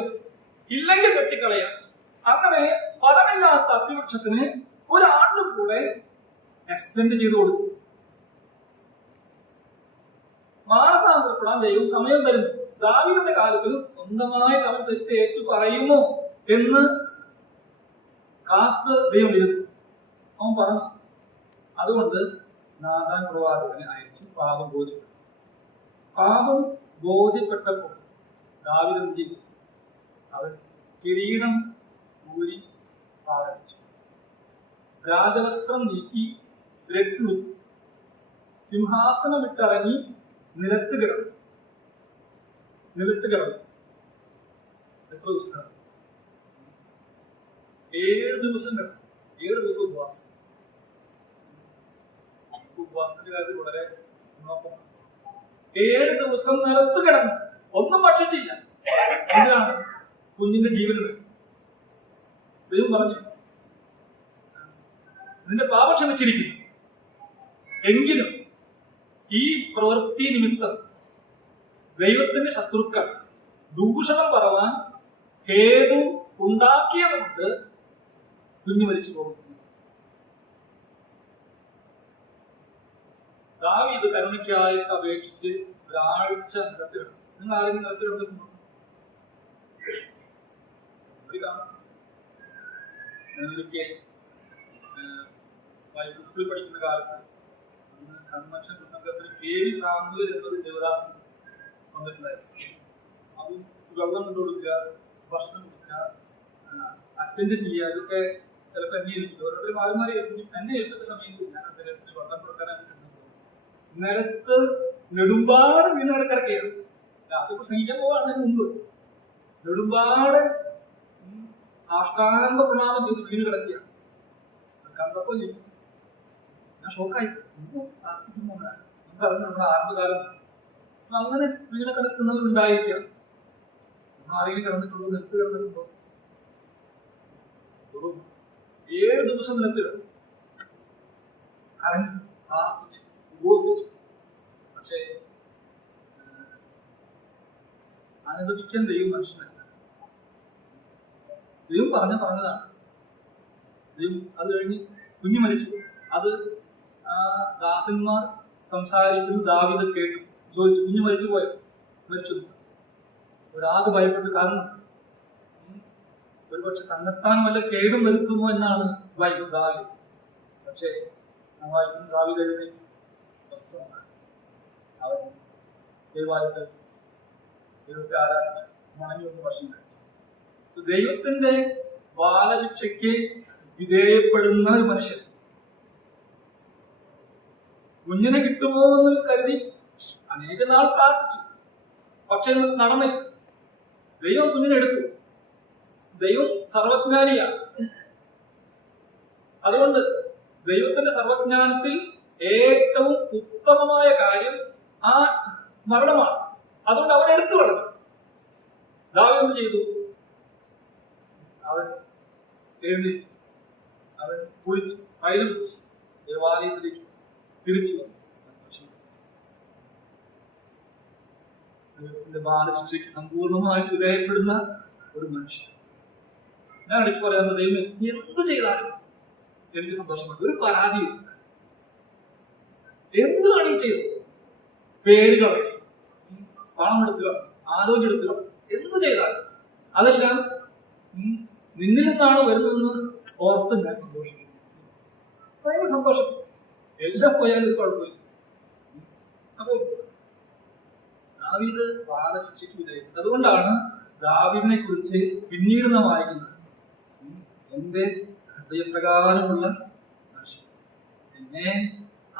ഇല്ലെങ്കിൽ വെട്ടിക്കളയാം. അങ്ങനെ ഫലമില്ലാത്ത അത്തിവൃക്ഷത്തിന് ഒരാണ്ടും കൂടെ എക്സ്റ്റെൻഡ് ചെയ്ത് കൊടുത്തു. മാനസാന്തരപ്പെടാൻ ദൈവം സമയം തരുന്നു. ദാവീദിന്റെ കാലത്തിൽ സ്വന്തമായിട്ട് അവൻ തെറ്റ് ഏറ്റു പറയുമോ എന്ന് കാത്ത് ദൈവം ഇരുന്നു. അവൻ പറഞ്ഞു. അതുകൊണ്ട് നാഥാൻ പ്രവാചകനെ അയച്ചു പാപം ബോധ്യപ്പെട്ടു. പാപം ബോധ്യപ്പെട്ടപ്പോൾ ദാവീദ് എന്ത് ചെയ്തു? അവൻ കിരീടം ഊരി പാഴടിച്ചു, രാജവസ്ത്രം നീക്കി രട്ടുടുത്തു, സിംഹാസനം വിട്ടിറങ്ങി നിലത്ത് കിടന്നു. എത്ര ദിവസം കിടന്നു? 7 ദിവസം കിടന്നു. 7 ദിവസം ഉപവാസം. ഉപവാസത്തിന്റെ കാര്യത്തിൽ വളരെ നോക്കണം. 7 ദിവസം നിലത്ത് കിടന്നു, ഒന്നും ഭക്ഷിച്ചില്ല. എന്തിനാണ്? കുഞ്ഞിന്റെ ജീവന് വേണ്ടി. ദൈവം പറഞ്ഞു, നിന്റെ പാപം ക്ഷമിച്ചിരിക്കുന്നു, എങ്കിലും ഈ പ്രവൃത്തി നിമിത്തം ദൈവത്തിന്റെ ശത്രുക്കൾ ദൂഷണം പറവാൻ ഹേതു ഉണ്ടാക്കിയത് കൊണ്ട് കുഞ്ഞു മരിച്ചു പോകുന്നു. ദാവീദ് കരുണയ്ക്കായിട്ട് അപേക്ഷിച്ച് ഒരാഴ്ച നിലത്തിലിടും. നിങ്ങൾ ആരെങ്കിലും നിലത്തിലിടുന്നുണ്ടോ? ഞാനൊരിക്കൽ ബൈബിൾ സ്കൂളിൽ പഠിക്കുന്ന കാലത്ത് കൺവെൻഷൻ പ്രസംഗത്തിന് KV സാമുവേൽ എന്നൊരു ദേവദാസൻ വന്നിട്ടുണ്ടായിരുന്നു. അവൻ വെള്ളം കൊണ്ട് കൊടുക്കുക, ഭക്ഷണം കൊടുക്കുക, അറ്റൻഡ് ചെയ്യുക, അതൊക്കെ ചിലപ്പോൾ എന്നെ ഏൽപ്പിക്കും. ഓരോരുത്തർ മാറി മാറി ഏൽപ്പിക്കും. എന്നെ ഏൽപ്പിച്ച സമയത്ത് ഞാൻ അദ്ദേഹത്തിന് വെള്ളം കൊടുക്കാനായിട്ട് ചെന്നപ്പോൾ നിലത്ത് നെടുമ്പാട് വീണ് കിടക്കുകയാണ്. അത് പ്രസംഗിക്കാൻ പോവാണ് മുമ്പ്. നെടുമ്പാട് സാഷ്ടാംഗ പ്രണാമം ചെയ്ത് വീണ് കിടക്കുകയാണ്. കണ്ടപ്പോ ഞാൻ ഷോക്കായി. പ്രാർത്ഥിക്കുമ്പോൾ നമുക്കറിഞ്ഞു നമ്മുടെ ആരംഭകാലം അങ്ങനെ വീണ കിടക്കുന്നവരുണ്ടായിരിക്കാം. ആരെങ്കിലും കിടന്നിട്ടുണ്ടോ? നിലത്ത് കിടന്നിട്ടുണ്ടോ? 7 ദിവസം നിലത്ത് കിടന്നു, കരഞ്ഞു, പ്രാർത്ഥിച്ചു, ഉപവസിച്ചു. പക്ഷേ അനുവദിക്കാൻ ദൈവം മനുഷ്യനല്ല. ദൈവം പറഞ്ഞതാണ്. ദൈവം അത് കഴിഞ്ഞ് കുഞ്ഞു മരിച്ചു. അത് ദാസന്മാർ സംസാരിക്കുന്നത് ദാവീദ് കേട്ടു. ചോദിച്ചു, കുഞ്ഞു മരിച്ചു പോയോ? മരിച്ചു. ഒരാകെ ഭയപ്പെട്ടു. കാരണം ഒരുപക്ഷെ തന്നെത്താൻ വല്ല കേടും വരുത്തുമോ എന്നാണ് ദാവീദ്. പക്ഷേ വായിക്കുന്ന ദാവീദ് എഴുന്നേറ്റ് വസ്ത്രമാണ്. അവൻ ദൈവാലയത്തിൽ ദൈവത്തെ ആരാധിച്ചു, മടങ്ങി വന്ന് ഭക്ഷണം കഴിച്ചു. ദൈവത്തിന്റെ ബാലശിക്ഷയ്ക്ക് വിധേയപ്പെടുന്ന ഒരു മനുഷ്യൻ കുഞ്ഞിനെ കിട്ടുമോ എന്ന് കരുതി അനേക നാൾ പ്രാർത്ഥിച്ചു. പക്ഷെ നടന്നില്ല. ദൈവം കുഞ്ഞിനെ എടുത്തു. ദൈവം സർവജ്ഞാനിയാണ്. അതുകൊണ്ട് ദൈവത്തിന്റെ സർവജ്ഞാനത്തിൽ ഏറ്റവും ഉത്തമമായ കാര്യം ആ മരണമാണ്. അതുകൊണ്ട് അവൻ എടുത്തു കളഞ്ഞു. ദാവീദ് എന്ത് ചെയ്തു? അവൻ എഴുന്നേറ്റു, അവൻ കുളിച്ചു, തൈലം പൂശി ദേവാലയത്തിലേക്ക് തിരിച്ചു വന്നു. ദൈവത്തിന്റെ ബാലശിക്ഷയ്ക്ക് സമ്പൂർണമായിട്ട് വിധേയപ്പെടുന്ന ഒരു മനുഷ്യൻ. ഞാൻ ഇടയ്ക്ക് പറയാറുണ്ട്, ദൈവം എന്ത് ചെയ്താലും എനിക്ക് സന്തോഷമാണ്. ഒരു പരാതിയില്ല. എന്ത് വേണമെങ്കിൽ ചെയ്തു. പേര് കളയും, പണം എടുത്തു കളയും, ആരോഗ്യം എടുത്തു കളയും, എന്ത് ചെയ്താലും അതെല്ലാം നിന്നിൽ നിന്നാണ് വരുന്നതെന്ന് ഓർത്ത് ഞാൻ സന്തോഷിക്കുന്നു. ഭയങ്കര സന്തോഷം. എല്ലാം പോയാലും ഒരു കുഴപ്പമില്ല. അപ്പൊ ദാവീദ് ബാലശിക്ഷയ്ക്ക് വിധേയപ്പെട്ടു. അതുകൊണ്ടാണ് ദാവീദിനെ കുറിച്ച് പിന്നീട് നാം വായിക്കുന്നത്, എന്റെ ഹൃദയപ്രകാരമുള്ള മനുഷ്യൻ, എന്നെ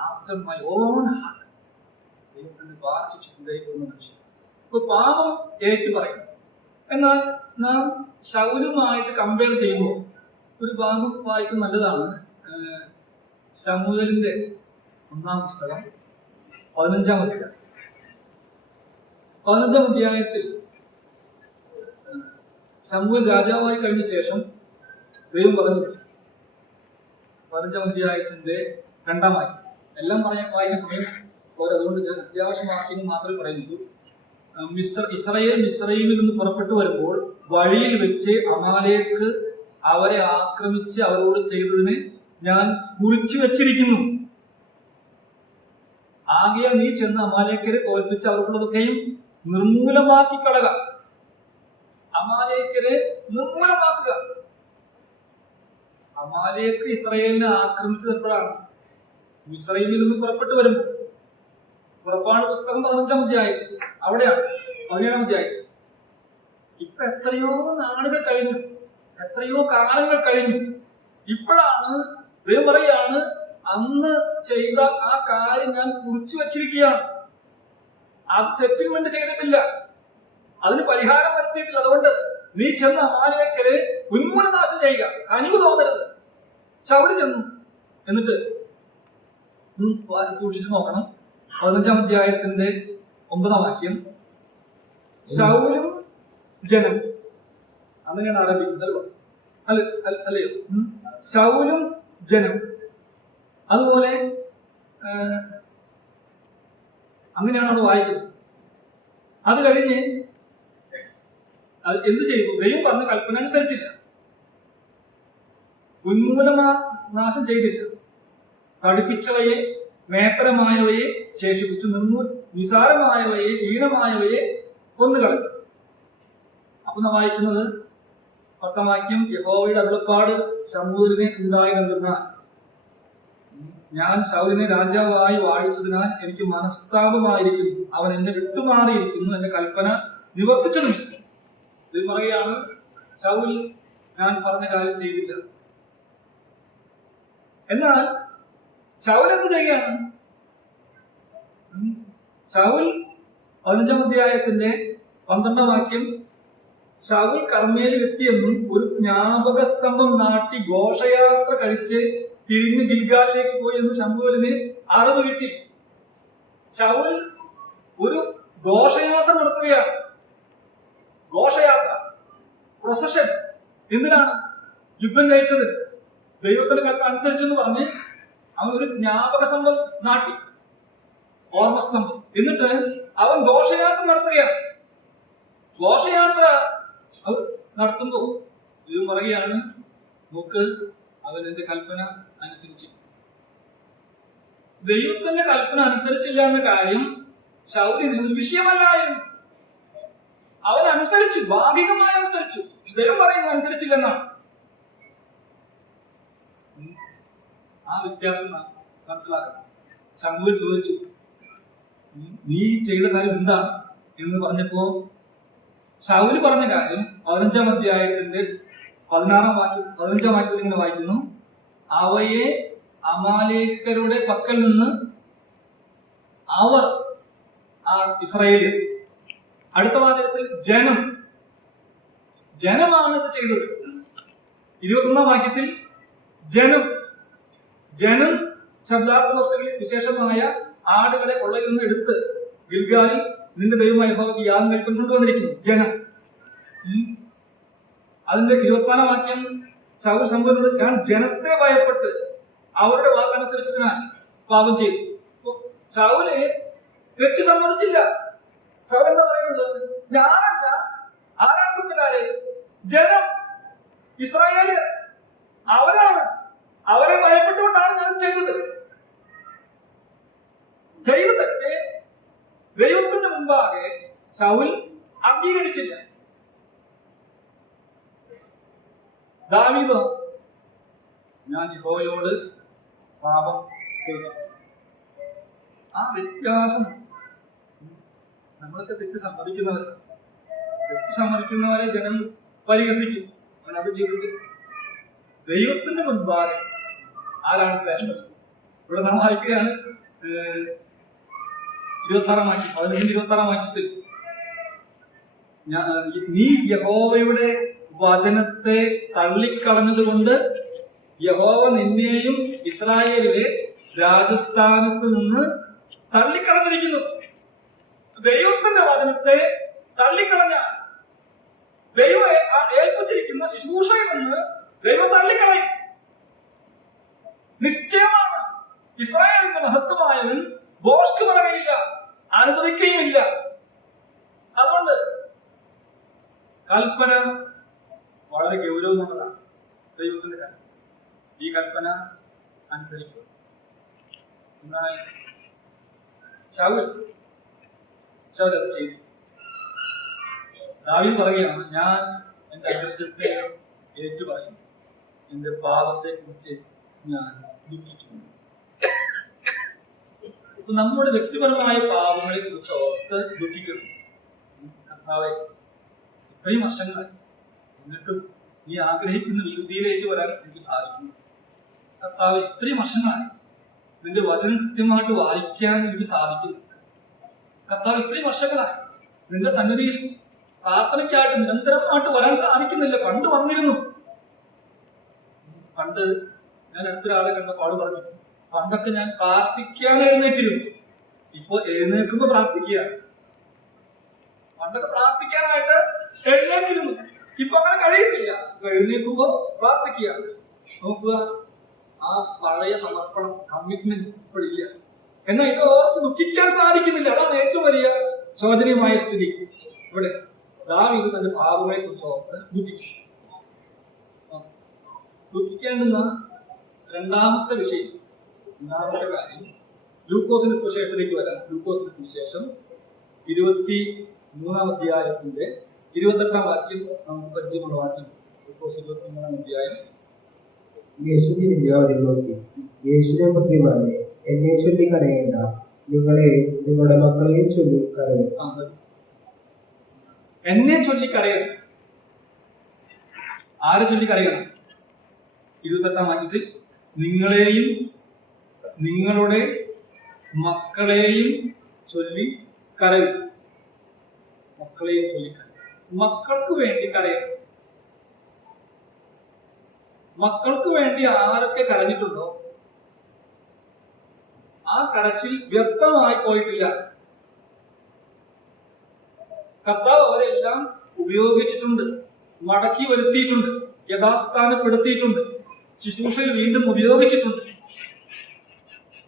ആഫ്റ്റർ മൈ ഓൺ ഹാർട്ട്. ദൈവത്തിന്റെ ബാലശിക്ഷയ്ക്ക് വിധേയപ്പെടുന്ന മനുഷ്യൻ. ഇപ്പൊ പാപം ഏറ്റു പറയുന്നു. എന്നാൽ നാം ശൗലുമായിട്ട് കമ്പയർ ചെയ്യുമ്പോൾ ഒരു ഭാഗം വായിക്കുന്നത് നല്ലതാണ്. ശമൂവേലിന്റെ 1-ാം പുസ്തകം 15-ാം അധ്യായം. 15-ാം അധ്യായത്തിൽ ശമൂവേൽ രാജാവായി കഴിഞ്ഞ ശേഷം ദൈവം പറഞ്ഞു, 15-ാം അധ്യായത്തിന്റെ 2-ാം വാക്യം. എല്ലാം വായിക്കുന്ന സമയം പോരാ, അതുകൊണ്ട് ഞാൻ അത്യാവശ്യം വാക്യങ്ങൾ മാത്രമേ പറയുന്നുള്ളൂ. ഇസ്രായേൽ മിസ്രയീമിൽ നിന്ന് പുറപ്പെട്ടു വരുമ്പോൾ വഴിയിൽ വെച്ച് അമാലേക്ക് അവരെ ആക്രമിച്ച് അവരോട് ചെയ്തതിന് ഞാൻ കുറിച്ചു വെച്ചിരിക്കുന്നു. ആകയാൽ നീ ചെന്ന് അമാലേക്കരെ തോൽപ്പിച്ച് അവർക്കുള്ളതൊക്കെയും നിർമൂലമാക്കി കളക. അമാലേക്കരെ നിർമൂലമാക്കുക. അമാലേക്ക് ഇസ്രായേലിനെ ആക്രമിച്ചത് എപ്പോഴാണ്? മിസ്രയീമിൽ നിന്ന് പുറപ്പെട്ടു വരുമ്പോൾ. പുറപ്പാട് പുസ്തകം 15-ാം അധ്യായത്തിൽ അവിടെയാണ്. 17-ാം അധ്യായത്തിൽ. ഇപ്പൊ എത്രയോ നാളുകൾ കഴിഞ്ഞു, എത്രയോ കാലങ്ങൾ കഴിഞ്ഞു. ഇപ്പോഴാണ് ദൈവം പറയാണ്, അന്ന് ചെയ്ത ആ കാര്യം ഞാൻ കുറിച്ചു വച്ചിരിക്കുകയാണ്. അത് സെറ്റിൽമെന്റ് ചെയ്തിട്ടില്ല, അതിന് പരിഹാരം വരുത്തിയിട്ടില്ല. അതുകൊണ്ട് നീ ചെന്ന് അമാലേക്കരെ ഉന്മൂലനാശം ചെയ്യുക, കനിവ് തോന്നരുത്. ശൗല് ചെന്നു. എന്നിട്ട് സൂക്ഷിച്ചു നോക്കണം. 15-ാം അധ്യായത്തിന്റെ 9-ാം വാക്യം. ശൗലും ജനം, അങ്ങനെയാണ് ആരംഭിക്കുന്നത് അല്ലയോ? ശൗലും ജനം. അതുപോലെ അങ്ങനെയാണ് അത് വായിക്കുന്നത്. അത് കഴിഞ്ഞ് എന്ത് ചെയ്തു? ദൈവം പറഞ്ഞ കൽപ്പന അനുസരിച്ചില്ല, ഉന്മൂലനാശം ചെയ്തില്ല. കടുപ്പിച്ചവയെ, മേത്തരമായവയെ ശേഷിപ്പിച്ചു, നിസാരമായവയെ, ഹീനമായവയെ കൊന്നുകളഞ്ഞു. അപ്പൊ നാം വായിക്കുന്നത് 10-ാം വാക്യം. യഹോവയുടെ അരുളപ്പാട് ശമൂവേലിനെ ഉണ്ടായിരുന്നെന്നാൽ, ഞാൻ ശൗലിനെ രാജാവായി വാഴിച്ചതിനാൽ എനിക്ക് മനസ്താപമായിരിക്കുന്നു. അവൻ എന്നെ വിട്ടുമാറിയിരിക്കുന്നു, എന്റെ കൽപ്പന നിവർത്തിച്ചതുമില്ല. ഇത് പറയുകയാണ്, ശൗൽ ഞാൻ പറഞ്ഞ കാര്യം ചെയ്തില്ല. എന്നാൽ ശൗൽ എന്ത് ചെയ്യുകയാണ്? ശൗൽ 15-ാം അധ്യായത്തിന്റെ 12-ാം വാക്യം, ശൗൽ കർമ്മേലിൽ എത്തിയെന്നും ഒരു ജ്ഞാപക സ്തംഭം നാട്ടി ഘോഷയാത്ര കഴിച്ച് തിരിഞ്ഞ് ഗിൽഗാലിലേക്ക് പോയി എന്ന് ശമൂവേലിന് അറിവ് കിട്ടി. ശൗൽ ഒരു ഘോഷയാത്ര നടത്തുകയാണ്. ഘോഷയാത്ര, പ്രൊസഷൻ. എന്തിനാണ്? യുദ്ധം ജയിച്ചത് ദൈവത്തിന്റെ കൽപ്പന അനുസരിച്ചെന്ന് പറഞ്ഞ് അവൻ ഒരു ജ്ഞാപക സ്തംഭം നാട്ടി, ഓർമ്മസ്തംഭം. എന്നിട്ട് അവൻ ഘോഷയാത്ര നടത്തുകയാണ്. ഘോഷയാത്ര അത് നടത്തുമ്പോൾ ഇത് പറയുകയാണ്, നോക്ക്, അവൻ എന്റെ കൽപ്പന അനുസരിച്ചു. ദൈവത്തിന്റെ കൽപ്പന അനുസരിച്ചില്ല എന്ന കാര്യം ശൗലിന് ഒരു വിഷയമല്ലായിരുന്നു. അവൻ അനുസരിച്ചു, ഭാഗികമായി അനുസരിച്ചു. ദൈവം പറയുന്നത് അനുസരിച്ചില്ലെന്നാണ്. ആ വ്യത്യാസം മനസ്സിലാക്കണം. ശമൂവേൽ ചോദിച്ചു, നീ ചെയ്ത കാര്യം എന്താണ് എന്ന് പറഞ്ഞപ്പോ ശൗല് പറഞ്ഞ കാര്യം 15-ാം അധ്യായത്തിന്റെ 15-ാം വാക്യത്തിൽ ഇങ്ങനെ വായിക്കുന്നു, അവയെ അമാലേക്കരുടെ പക്കൽ നിന്ന് അവർ, ആ ഇസ്രായേലിൽ. അടുത്ത വാചകത്തിൽ ജനമാണ് ഇത് ചെയ്തത്. 21-ാം വാക്യത്തിൽ ജനം ശബ്ദാർത്ഥവസ്തുക്കളിൽ വിശേഷമായ ആടുകളെ കൊള്ളയിൽ നിന്ന് എടുത്ത് ഗിൽഗാലിൽ നിന്റെ ദൈവമായ യഹോവയ്ക്ക് യാഗം കഴിക്കാൻ കൊണ്ടുവന്നിരിക്കുന്നു. ജനം. അതിന്റെ 24-ാം വാക്യം, ശൗൽ ശമൂവേലിനോട്, ഞാൻ ജനത്തെ ഭയപ്പെട്ട് അവരുടെ വാക്കനുസരിച്ചതിനാൽ പാപം ചെയ്തു. ശൗല് തെറ്റ് സമ്മതിച്ചില്ല. ശൗൽ എന്താ പറയുന്നത്? ഞാനല്ല. ആരാണ് കുറ്റക്കാര്? ജനം, ഇസ്രായേല്. അവരാണ്. അവരെ ഭയപ്പെട്ടുകൊണ്ടാണ് ഞാൻ ചെയ്തത്. തെറ്റ് ദൈവത്തിന്റെ മുൻപാകെ ശൗൽ അംഗീകരിച്ചില്ല. ദാവീദോ, ഞാൻ യഹോവയോട് പാപം ചെയ്തു. ആ വ്യത്യാസം. നമ്മളൊക്കെ തെറ്റ് സമ്മതിക്കുന്നവരെ ജനം പരിഹസിക്കും. അവനത് ചെയ്തിട്ട് ദൈവത്തിന്റെ മുൻപാകെ ആരാണ് ശ്രേഷ്ഠൻ? ഇവിടെ നാം വായിക്കുകയാണ് 26-ാം വാക്യം, 15-26-ാം വാക്യത്തിൽ, നീ യഹോവയുടെ വചനത്തെ തള്ളിക്കളഞ്ഞത് കൊണ്ട് യഹോവ നിന്നെയും ഇസ്രായേലിലെ രാജസ്ഥാനത്ത് നിന്ന് തള്ളിക്കളഞ്ഞിരിക്കുന്നു. ദൈവത്തിന്റെ വചനത്തെ തള്ളിക്കളഞ്ഞ, ദൈവം ഏൽപ്പിച്ചിരിക്കുന്ന ശുശ്രൂഷയിൽ നിന്ന് ദൈവം തള്ളിക്കളയും. നിശ്ചയമാണ്, ഇസ്രായേലിന്റെ മഹത്വമായവൻ ബോഷ്ക്ക് പറയുകയില്ല, അനുഭവിക്കുകയുമില്ല. അതുകൊണ്ട് കൽപ്പന വളരെ ഗൗരവമുള്ളതാണ്. ദൈവത്തിന്റെ കൽപ്പന, ഈ കൽപ്പന അനുസരിക്കുക. എന്നാൽ ശൗൽ അത് ചെയ്തു. ദാവീദ് പറയുകയാണ്, ഞാൻ എന്റെ അകൃത്യത്തെ ഏറ്റുപറയുന്നു, എന്റെ പാപത്തെ കുറിച്ച് ഞാൻ ദുഃഖിക്കുന്നു. നമ്മുടെ വ്യക്തിപരമായ പാപങ്ങളെ കുറിച്ച് ഓർത്ത് ദുഃഖിക്കുന്നു. കർത്താവേ, ഇത്രയും വർഷങ്ങളായി, എന്നിട്ടും നീ ആഗ്രഹിക്കുന്ന വിശുദ്ധിയിലേക്ക് വരാൻ എനിക്ക് സാധിക്കുന്നു. കർത്താവേ, ഇത്രയും വർഷങ്ങളായി നിന്റെ വചനം കൃത്യമായിട്ട് വായിക്കാൻ എനിക്ക് സാധിക്കുന്നു. കർത്താവ്, ഇത്രയും വർഷങ്ങളായി നിന്റെ സന്നിധിയിൽ പ്രാർത്ഥനയ്ക്കായിട്ട് നിരന്തരമായിട്ട് വരാൻ സാധിക്കുന്നില്ല. പണ്ട് വന്നിരുന്നു. പണ്ട് ഞാൻ അടുത്തൊരാളെ കണ്ടപ്പോൾ ആള് പറഞ്ഞു, പണ്ടൊക്കെ ഞാൻ പ്രാർത്ഥിക്കാൻ എഴുന്നേറ്റിരുന്നു, ഇപ്പൊ എഴുന്നേൽക്കുമ്പോ പ്രാർത്ഥിക്കുകയാണ്. പണ്ടൊക്കെ പ്രാർത്ഥിക്കാനായിട്ട് എഴുന്നേറ്റിരുന്നു, ഇപ്പൊ അങ്ങനെ കഴിയുന്നില്ല. എഴുന്നേൽക്കുമ്പോ പ്രാർത്ഥിക്കുകയാണ്. നോക്കുക, ആ പഴയ സമർപ്പണം, കമ്മിറ്റ്മെന്റ് ഇപ്പോഴില്ല. എന്നാൽ ഇത് ഓർത്ത് ദുഃഖിക്കാൻ സാധിക്കുന്നില്ല. അതാണ് ഏറ്റവും വലിയ ശോചനീയമായ സ്ഥിതി. ഇവിടെ ദാവീദ് തന്റെ പാപങ്ങളെ കുറിച്ച് ഓർത്ത് ദുഃഖിക്കും. ദുഃഖിക്കേണ്ടുന്ന രണ്ടാമത്തെ വിഷയം, രണ്ടാമത്തെ കാര്യം, ലൂക്കോസിന്റെ സുവിശേഷത്തിലേക്ക് വരാം. ലൂക്കോസിന്റെ സുവിശേഷം 23-ാം അധ്യായത്തിന്റെ 28-ാം വാക്യം നമുക്ക് പരിചയമുള്ള വാക്യം. ലൂക്കോസ് 23-ാം അധ്യായം. യേശു തിരിഞ്ഞ് അവരെ നോക്കി, യേശുവിന്റെ പുത്രിമാരെ, എന്നെ ചൊല്ലി കരയേണ്ട, നിങ്ങളെയും നിങ്ങളുടെ മക്കളെയും ചൊല്ലി കരയും. എന്നെ ചൊല്ലി കരയണം. ആരെ ചൊല്ലി കരയണം? 28-ാം വാക്യത്തിൽ, നിങ്ങളെയും നിങ്ങളുടെ മക്കളെയും ചൊല്ലി കരയും. മക്കളെയും ചൊല്ലി കരയും. മക്കൾക്ക് വേണ്ടി കരയണം. മക്കൾക്ക് വേണ്ടി ആരൊക്കെ കരഞ്ഞിട്ടുണ്ടോ ആ കരച്ചിൽ വ്യർത്ഥമായി പോയിട്ടില്ല. കർത്താവ് അവരെല്ലാം ഉപയോഗിച്ചിട്ടുണ്ട്, മടക്കി വരുത്തിയിട്ടുണ്ട്, യഥാസ്ഥാനപ്പെടുത്തിയിട്ടുണ്ട്, ശുശ്രൂഷയിൽ വീണ്ടും ഉപയോഗിച്ചിട്ടുണ്ട്.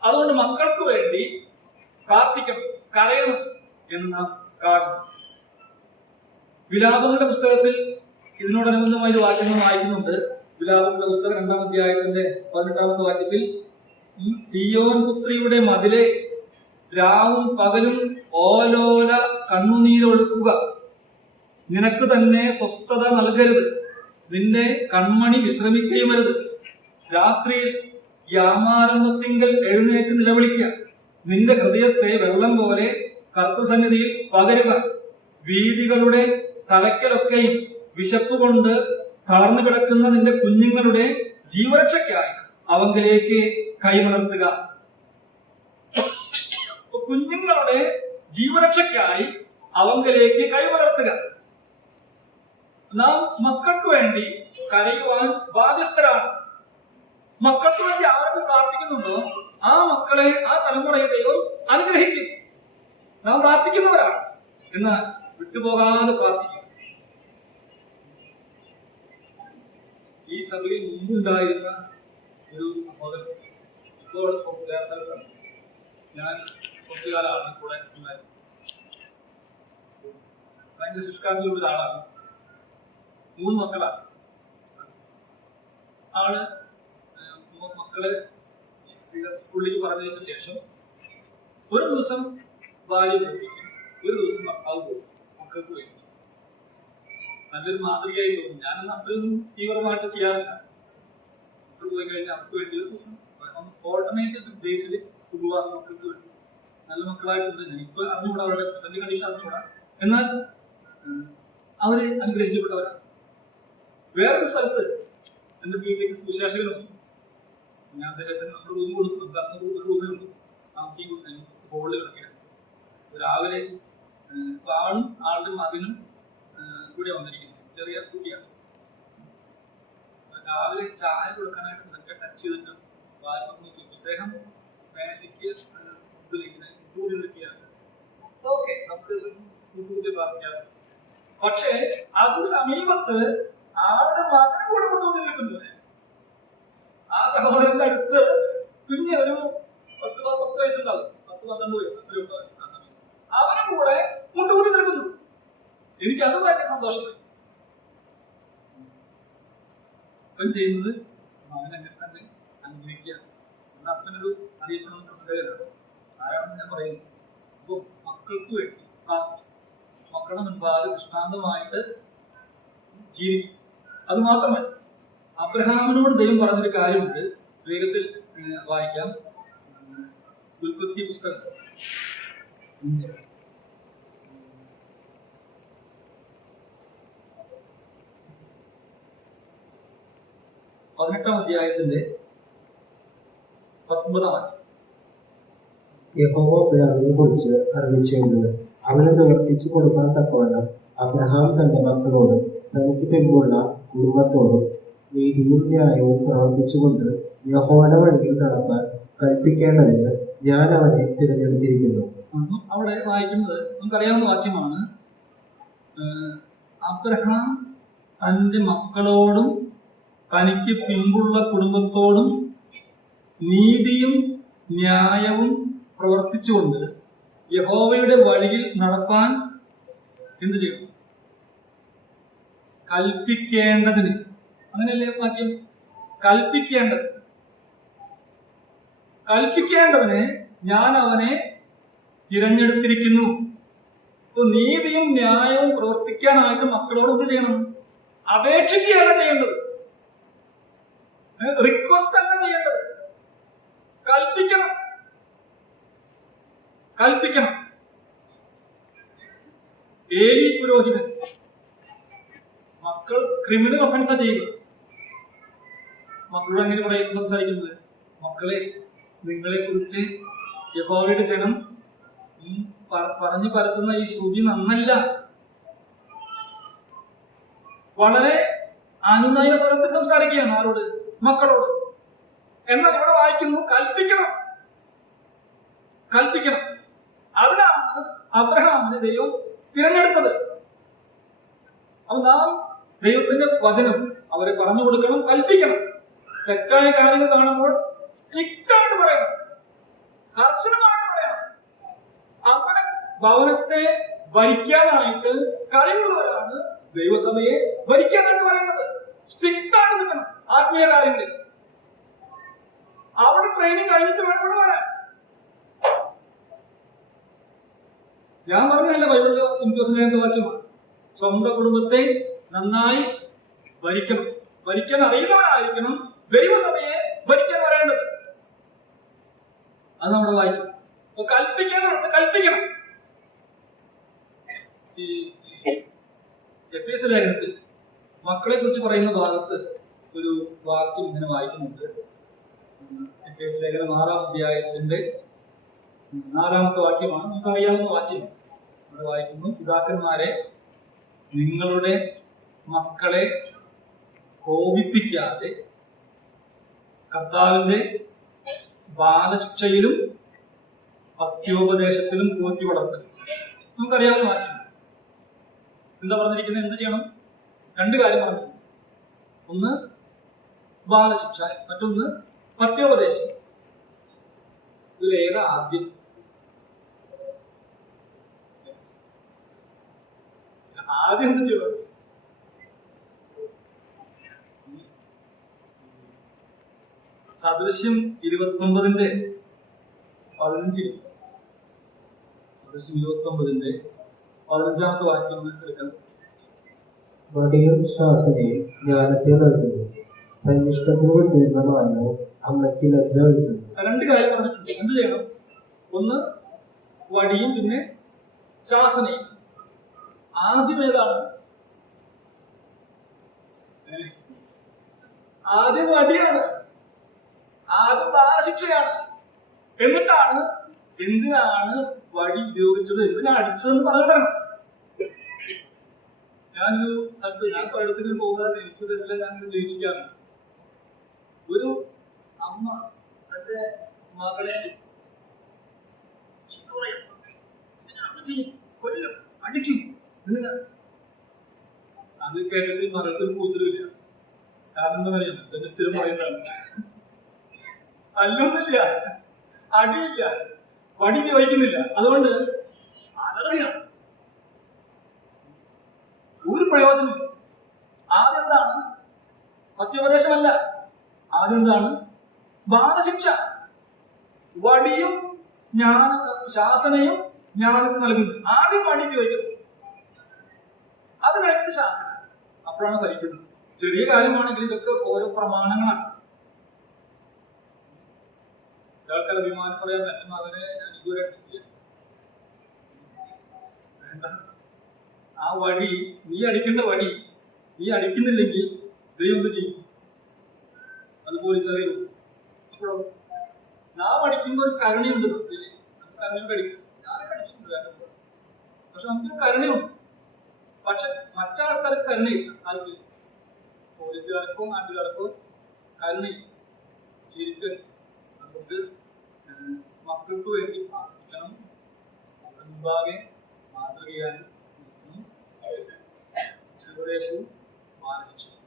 അതുകൊണ്ട് മക്കൾക്ക് വേണ്ടി പ്രാർത്ഥിക്കണം, കരയണം എന്ന് നാം കാണുന്നു. വിലാപങ്ങളുടെ പുസ്തകത്തിൽ ഇതിനോടനുബന്ധമായ ഒരു വാക്യം വായിക്കുന്നുണ്ട്. വിലാപങ്ങളുടെ പുസ്തകം 2-ാം അധ്യായത്തിന്റെ 18-ാമത്തെ വാക്യത്തിൽ, സിയോൻ പുത്രിയുടെ മതിലെ രാവും പകലും ഓലോല കണ്ണുനീരൊഴുക്കുക, നിനക്ക് തന്നെ സ്വസ്ഥത നൽകരുത്, നിന്റെ കൺമണി വിശ്രമിക്കുകയുമരുത്. രാത്രിയിൽ യാമാരംഭത്തിങ്കൽ എഴുന്നേറ്റ് നിലവിളിക്കുക, നിന്റെ ഹൃദയത്തെ വെള്ളം പോലെ കർത്തൃസന്നിധിയിൽ പകരുക. വീഥികളുടെ തലക്കലൊക്കെയും വിശപ്പ് കൊണ്ട് തളർന്നു കിടക്കുന്ന നിന്റെ കുഞ്ഞുങ്ങളുടെ ജീവരക്ഷയ്ക്കായി അവങ്കിലേക്ക് കൈമലർത്തുക. കുഞ്ഞുങ്ങളുടെ ജീവരക്ഷയ്ക്കായി അവങ്കിലേക്ക് കൈമലർത്തുക. നാം മക്കൾക്ക് വേണ്ടി കരയുവാൻ ബാധ്യസ്ഥരാണ്. മക്കൾക്ക് വേണ്ടി ആർക്ക് പ്രാർത്ഥിക്കുന്നുണ്ടോ ആ മക്കളെ, ആ തലമുറയെ ദൈവം അനുഗ്രഹിക്കും. നാം പ്രാർത്ഥിക്കുന്നവരാണ്, എന്നാൽ വിട്ടുപോകാതെ പ്രാർത്ഥിക്കും. ഈ സഭയിൽ മുമ്പുണ്ടായിരുന്ന ഒരു സഹോദരൻ ഇപ്പോൾ വേറെ സ്ഥലത്താണ്. ഞാൻ കുറച്ചു കാലമാണ് കൂടെ ഉണ്ടായിരുന്നു. ഭയങ്കര ശുഷ്കാന്തിയുള്ള ഒരാളാണ്. 3 മക്കളാണ്. ആള് മക്കളെ സ്കൂളിലേക്ക് പറഞ്ഞയച്ച ശേഷം ഒരു ദിവസം ഭാര്യ ഉപസിക്കും, ഒരു ദിവസം ഭർത്താവ് ഉപസിക്കും, മക്കൾക്ക് വേണ്ടി. നല്ലൊരു മാതൃകയായി തോന്നി. ഞാനന്ന് അത്രയൊന്നും തീവ്രമായിട്ട് ചെയ്യാറില്ല. മക്കൾ പോയി കഴിഞ്ഞാൽ അവർക്ക് വേണ്ടി ഒരു ദിവസം ഓൾട്ടർനേറ്റീവ് ബേസിൽ ഉപവാസം മക്കൾക്ക് വേണ്ടി. നല്ല മക്കളായിട്ടുണ്ട്. ഞാനിപ്പോൾ അറിഞ്ഞുകൂടാ, അവരുടെ പ്രസന്റ് കണ്ടീഷൻ അറിഞ്ഞുകൂടാ, എന്നാൽ അവര് അനുഗ്രഹിക്കപ്പെട്ടവരാണ്. വേറൊരു സ്ഥലത്ത് എന്റെ വീട്ടിലേക്ക് സുവിശേഷകനുണ്ട്. ഞാൻ അദ്ദേഹത്തിന് നമ്മൾ റൂം കൊടുക്കും. ഒരു റൂമിലുണ്ട് താമസിക്കും കൊടുത്തു. ഹോളിൽ കിടക്കുകയാണ്. രാവിലെ ആളും ആളുടെ മകനും കൂടെ വന്നിരിക്കുന്നു. ചെറിയ കുട്ടിയാണ്. രാവിലെ ചായ കൊടുക്കാനായിട്ട് ഇതൊക്കെ ടച്ച് ചെയ്തിട്ട് വായ്പ ഇദ്ദേഹം മേശയ്ക്ക് മുമ്പിൽ ഇങ്ങനെ കൂടി നിൽക്കുകയാണ്. ഓക്കെ, നമുക്ക് കൂട്ടി പ്രാർത്ഥിക്കാം. പക്ഷേ അതിന് സമീപത്ത് ആളുടെ മകനും കൂടെ കൊണ്ടുവന്ന് നിൽക്കുന്നു. ആ സഹോദരന്റെ അടുത്ത് കുഞ്ഞ് ഒരു 10 വയസ്സുണ്ടാവും, 10-12 വയസ്സ് അത്രയും ഉണ്ടാവും. ആ സമയം അവനും കൂടെ മുട്ടുകൂടി നിൽക്കുന്നു. എനിക്ക് അത് ഭയങ്കര സന്തോഷമായി. അവൻ ചെയ്യുന്നത് മകൻ അങ്ങനെ തന്നെ അനുഗ്രഹിക്കുക. അപ്പനൊരു അറിയപ്പെടുന്ന പ്രസംഗകനാണ്. ആരാണെന്ന് ഞാൻ പറയുന്നത്. അപ്പൊ മക്കൾക്ക് വേണ്ടി പ്രാർത്ഥിക്കും. മക്കളുടെ മുൻപാകെ ദൃഷ്ടാന്തമായിട്ട് ജീവിക്കും. അത് മാത്രമല്ല, അബ്രഹാമിനോട് ദൈവം പറഞ്ഞൊരു കാര്യമുണ്ട്. വേഗത്തിൽ വായിക്കാം. ഉൽപ്പത്തി പുസ്തകം 18-ാം അധ്യായത്തിന്റെ 19-ാം വാക്യം. യഹോവ അബ്രഹാമിനെ കുറിച്ച് അറിയിച്ചുകൊണ്ട് അവന് നിവർത്തിച്ചു കൊടുക്കാൻ തക്കവണ്ണം അബ്രഹാം തന്റെ മക്കളോടും തനിക്ക് പിമ്പുള്ള കുടുംബത്തോടും നീതിയും ന്യായവും പ്രവർത്തിച്ചുകൊണ്ട് യഹോവയുടെ വഴിയിൽ നടക്കാൻ കൽപ്പിക്കേണ്ടതിന് ഞാൻ അവനെ തിരഞ്ഞെടുത്തിരിക്കുന്നു. അവിടെ വായിക്കുന്നത് നമുക്കറിയാവുന്ന വാക്യമാണ്. അബ്രഹാം തന്റെ മക്കളോടും തനിക്ക് പിമ്പുള്ള കുടുംബത്തോടും നീതിയും ന്യായവും പ്രവർത്തിച്ചുകൊണ്ട് യഹോവയുടെ വഴിയിൽ നടപ്പാൻ എന്ത് ചെയ്യണം? കൽപ്പിക്കേണ്ടതിന്. അങ്ങനെയല്ലേ വാക്യം? കൽപ്പിക്കേണ്ടതിന് ഞാൻ അവനെ തിരഞ്ഞെടുത്തിരിക്കുന്നു. നീതിയും ന്യായവും പ്രവർത്തിക്കാനായിട്ട് മക്കളോട് എന്ത് ചെയ്യണം? അപേക്ഷിക്കുകയല്ല ചെയ്യേണ്ടത്, റിക്വസ്റ്റ് അല്ല ചെയ്യേണ്ടത്, കൽപ്പിക്കണം. ഏലി പുരോഹിതൻ മക്കൾ ക്രിമിനൽ ഒഫൻസാ ചെയ്യുന്നത്. മക്കളോട് അങ്ങനെ പറയുന്നത്, സംസാരിക്കുന്നത്, മക്കളെ, നിങ്ങളെ കുറിച്ച് യഹോവയുടെ ജനം പറഞ്ഞു പരത്തുന്ന ഈ ശ്രുതി നന്നല്ല. വളരെ അനുനയ സ്വരത്തിൽ സംസാരിക്കുകയാണ്. ആരോട്? മക്കളോട്. എന്നാൽ ഇവിടെ വായിക്കുന്നു കൽപ്പിക്കണം. കൽപ്പിക്കണം. അതിനാണ് അബ്രഹാമിനെ ദൈവം തിരഞ്ഞെടുത്തത്. അപ്പൊ നാം ദൈവത്തിന്റെ വചനം അവരെ പറഞ്ഞു കൊടുക്കണം, കൽപ്പിക്കണം. തെറ്റായ കാര്യങ്ങൾ കാണുമ്പോൾ സ്ട്രിക്റ്റ് ആയിട്ട് പറയണം, കർശനമായിട്ട് പറയണം. അങ്ങനെ ഭവനത്തെ ഭരിക്കാനായിട്ട് കഴിവുള്ളവരാണ് ദൈവസഭയെ ഭരിക്കാനായിട്ട് പറയുന്നത്. സ്ട്രിക്റ്റ് ആയിട്ട് നിൽക്കണം ആത്മീയ കാര്യങ്ങളിൽ. അവിടെ ട്രെയിനിങ് കഴിഞ്ഞിട്ട് വേണം ഇവിടെ വരാൻ. ഞാൻ പറഞ്ഞതല്ല, ബൈബിളിലെ തിമോഥെയോസിന്റെ വാക്യമാണ്. സ്വന്തം കുടുംബത്തെ നന്നായി ഭരിക്കണം, ഭരിക്കാൻ അറിയുന്നവരായിരിക്കണം ദൈവസഭയെ ഭരിക്കാൻ പറയേണ്ടത്. അത് നമ്മുടെ വായിക്കും. അപ്പൊ കൽപ്പിക്കേണ്ടത് കൽപ്പിക്കണം. ഈ എഫേസ്യ ലേഖനത്തിൽ മക്കളെ കുറിച്ച് പറയുന്ന ഭാഗത്ത് ഒരു വാക്യം ഇങ്ങനെ വായിക്കുന്നുണ്ട്. എഫേസ്യ ലേഖനം 6-ാം അധ്യായത്തിന്റെ 4-ാമത്തെ വാക്യമാണ്. നമുക്ക് അറിയാവുന്ന വാക്യം. അവിടെ വായിക്കുന്നു, പിതാക്കന്മാരെ നിങ്ങളുടെ മക്കളെ കോപിപ്പിക്കാതെ കർത്താവിന്റെ ബാലശിക്ഷയിലും പത്യോപദേശത്തിലും പോറ്റി വളർത്തണം. നമുക്കറിയാവുന്ന വാക്യം. എന്താ പറഞ്ഞിരിക്കുന്നത്? എന്ത് ചെയ്യണം? 2 കാര്യം പറഞ്ഞു. ഒന്ന് ബാലശിക്ഷ, മറ്റൊന്ന് പത്യോപദേശം. ഇതിലേതാ ആദ്യം? ആദ്യം എന്ത് ചെയ്യണം? സദൃശ്യം 29-ന്റെ 15. സദൃശ്യം 29-ന്റെ 15-ാമത്തെ വാക്യം എടുക്കാം. വടിയും ശാസനയും ജ്ഞാനത്തെ നൽകുന്നു, തന്നിഷ്ടത്തിന് വിട്ടിരുന്ന മാനവും അമ്മയ്ക്ക് ലജ്ജ വരുത്തുന്നു. 2 കാര്യം പറഞ്ഞിട്ടുണ്ട്. എന്ത് ചെയ്യണം? ഒന്ന് വടിയും പിന്നെ ശാസനയും. ആദ്യം ഏതാണ്? ആദ്യം വടിയാണ്, ആദ്യം ബാലശിക്ഷയാണ്. എന്നിട്ടാണ് എന്തിനാണ് വടി ഉപയോഗിച്ചത്, എന്തിനാണ് അടിച്ചതെന്ന് പറഞ്ഞിട്ടാണ്. ഞാനൊരു സ്ഥലത്ത്, ഞാൻ പലയിടത്തും പോകാതെ എനിക്കിതെല്ലാം ഞാൻ നിരീക്ഷിക്കാറുണ്ട്. ഒരു അമ്മ തന്റെ മകളെ ചെയ്യും, കൊല്ലും, അടിക്കും. അത് കേട്ടിട്ട് മറത്തിൽ പൂസലില്ല. കാരണം എന്താ പറയുക, എന്റെ സ്ഥിരം പറയുന്നതാണ്. തല്ലൊന്നുമില്ല, അടിയില്ല, വടി വഹിക്കുന്നില്ല. അതുകൊണ്ട് അലറിയാണ്, ഒരു പ്രയോജനം. ആദ്യം എന്താണ്? പത്യോപദേശമല്ല, ആദ്യം എന്താണ്? ബാലശിക്ഷ. വടിയും ശാസനയും ജ്ഞാനത്തിന് നൽകുന്നു. ആദ്യം വടി ഉപയോഗിക്കുന്നു, അത് കഴിഞ്ഞിട്ട് ശാസന, അപ്പോഴാണ് ഭരിക്കുന്നത്. ചെറിയ കാര്യമാണെങ്കിൽ ഇതൊക്കെ ഓരോ പ്രമാണങ്ങളാണ്. ചിലക്കാർ അഭിമാനം പറയാൻ പറ്റും, അതിനെ ഞാൻ ഇതുവരെ അടിച്ചിട്ടില്ല. വേണ്ട, ആ വടി, നീ അടിക്കേണ്ട വടി നീ അടിക്കുന്നില്ലെങ്കിൽ ദൈവം എന്ത് ചെയ്യും? അത് പോലീസ് അറിയും. അപ്പോഴോ നാം അടിക്കുമ്പോൾ ഒരു കരുണയുണ്ട്. കരുണയോട് അടിക്കും. ഞാനൊക്കെ അടിച്ചിട്ടുണ്ട്, പക്ഷെ നമുക്കൊരു കരുണയുണ്ട്. പക്ഷെ മറ്റാൾക്കാർക്ക് കരുണയില്ല. ആർക്ക്? പോലീസുകാർക്കോ നാട്ടുകാർക്കോ കരുണയില്ല. ശരിക്കും അതുകൊണ്ട് മക്കൾക്ക് വേണ്ടി പ്രാർത്ഥിക്കണം, അവരുടെ മുമ്പാകെ മാതൃകയാനും ഉപദേശവും ബാലശിക്ഷയും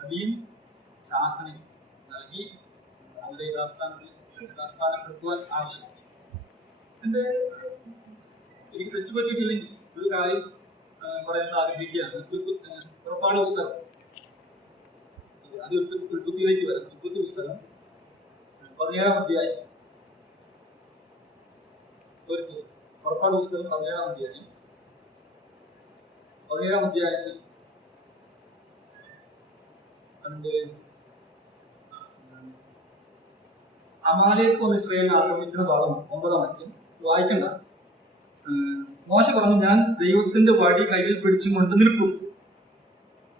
അടിയും ശാസനയും നൽകി അവരെ യഥാസ്ഥാനപ്പെടുത്തുവാൻ ആവശ്യമാണ്. എനിക്ക് തെറ്റുപറ്റിയിട്ടില്ലെങ്കിൽ ഒരു കാര്യം പറയാൻ ആഗ്രഹിക്കുകയാണ്. പുറപ്പാട് പുസ്തകം, അത് ഉൽപ്പത്തിയിലേക്ക് വരാം. ഉൽപ്പത്തി പുസ്തകം 17-ാം അധ്യായം. പുറപ്പാട് പുസ്തകം 17-ാം അധ്യായം. 17-ാം അധ്യായത്തിൽ അമാലേക്ക് വന്ന് ഇസ്രായേലിനെ ആക്രമിക്കുന്ന ഭാഗം 9-ാം വാക്യം വായിക്കണ്ട. മോശ പറഞ്ഞു, ഞാൻ ദൈവത്തിന്റെ വടി കയ്യിൽ പിടിച്ചുകൊണ്ട് നിൽക്കും.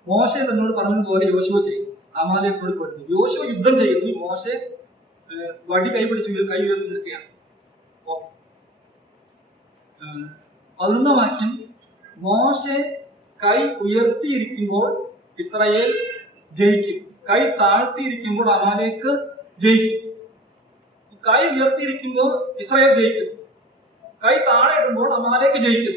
മോശ തന്നോട് പറഞ്ഞതുപോലെ യോശുവ ചെയ്യും. അമാലേക്കോട് കൊടുത്തു. യോശുവ യുദ്ധം ചെയ്യുന്നു, മോശ വടി കൈ ഉയർത്തി നിൽക്കുകയാണ്. 11-ാം വാക്യം, മോശെ കൈ ഉയർത്തിയിരിക്കുമ്പോൾ ഇസ്രായേൽ ജയിക്കും, കൈ താഴ്ത്തിയിരിക്കുമ്പോൾ അമാലേക്ക് ജയിക്കും. കൈ ഉയർത്തിയിരിക്കുമ്പോൾ ഇസ്രായേൽ ജയിക്കും, കൈ താഴെ ഇടുമ്പോൾ അമാലേക്ക് ജയിക്കും.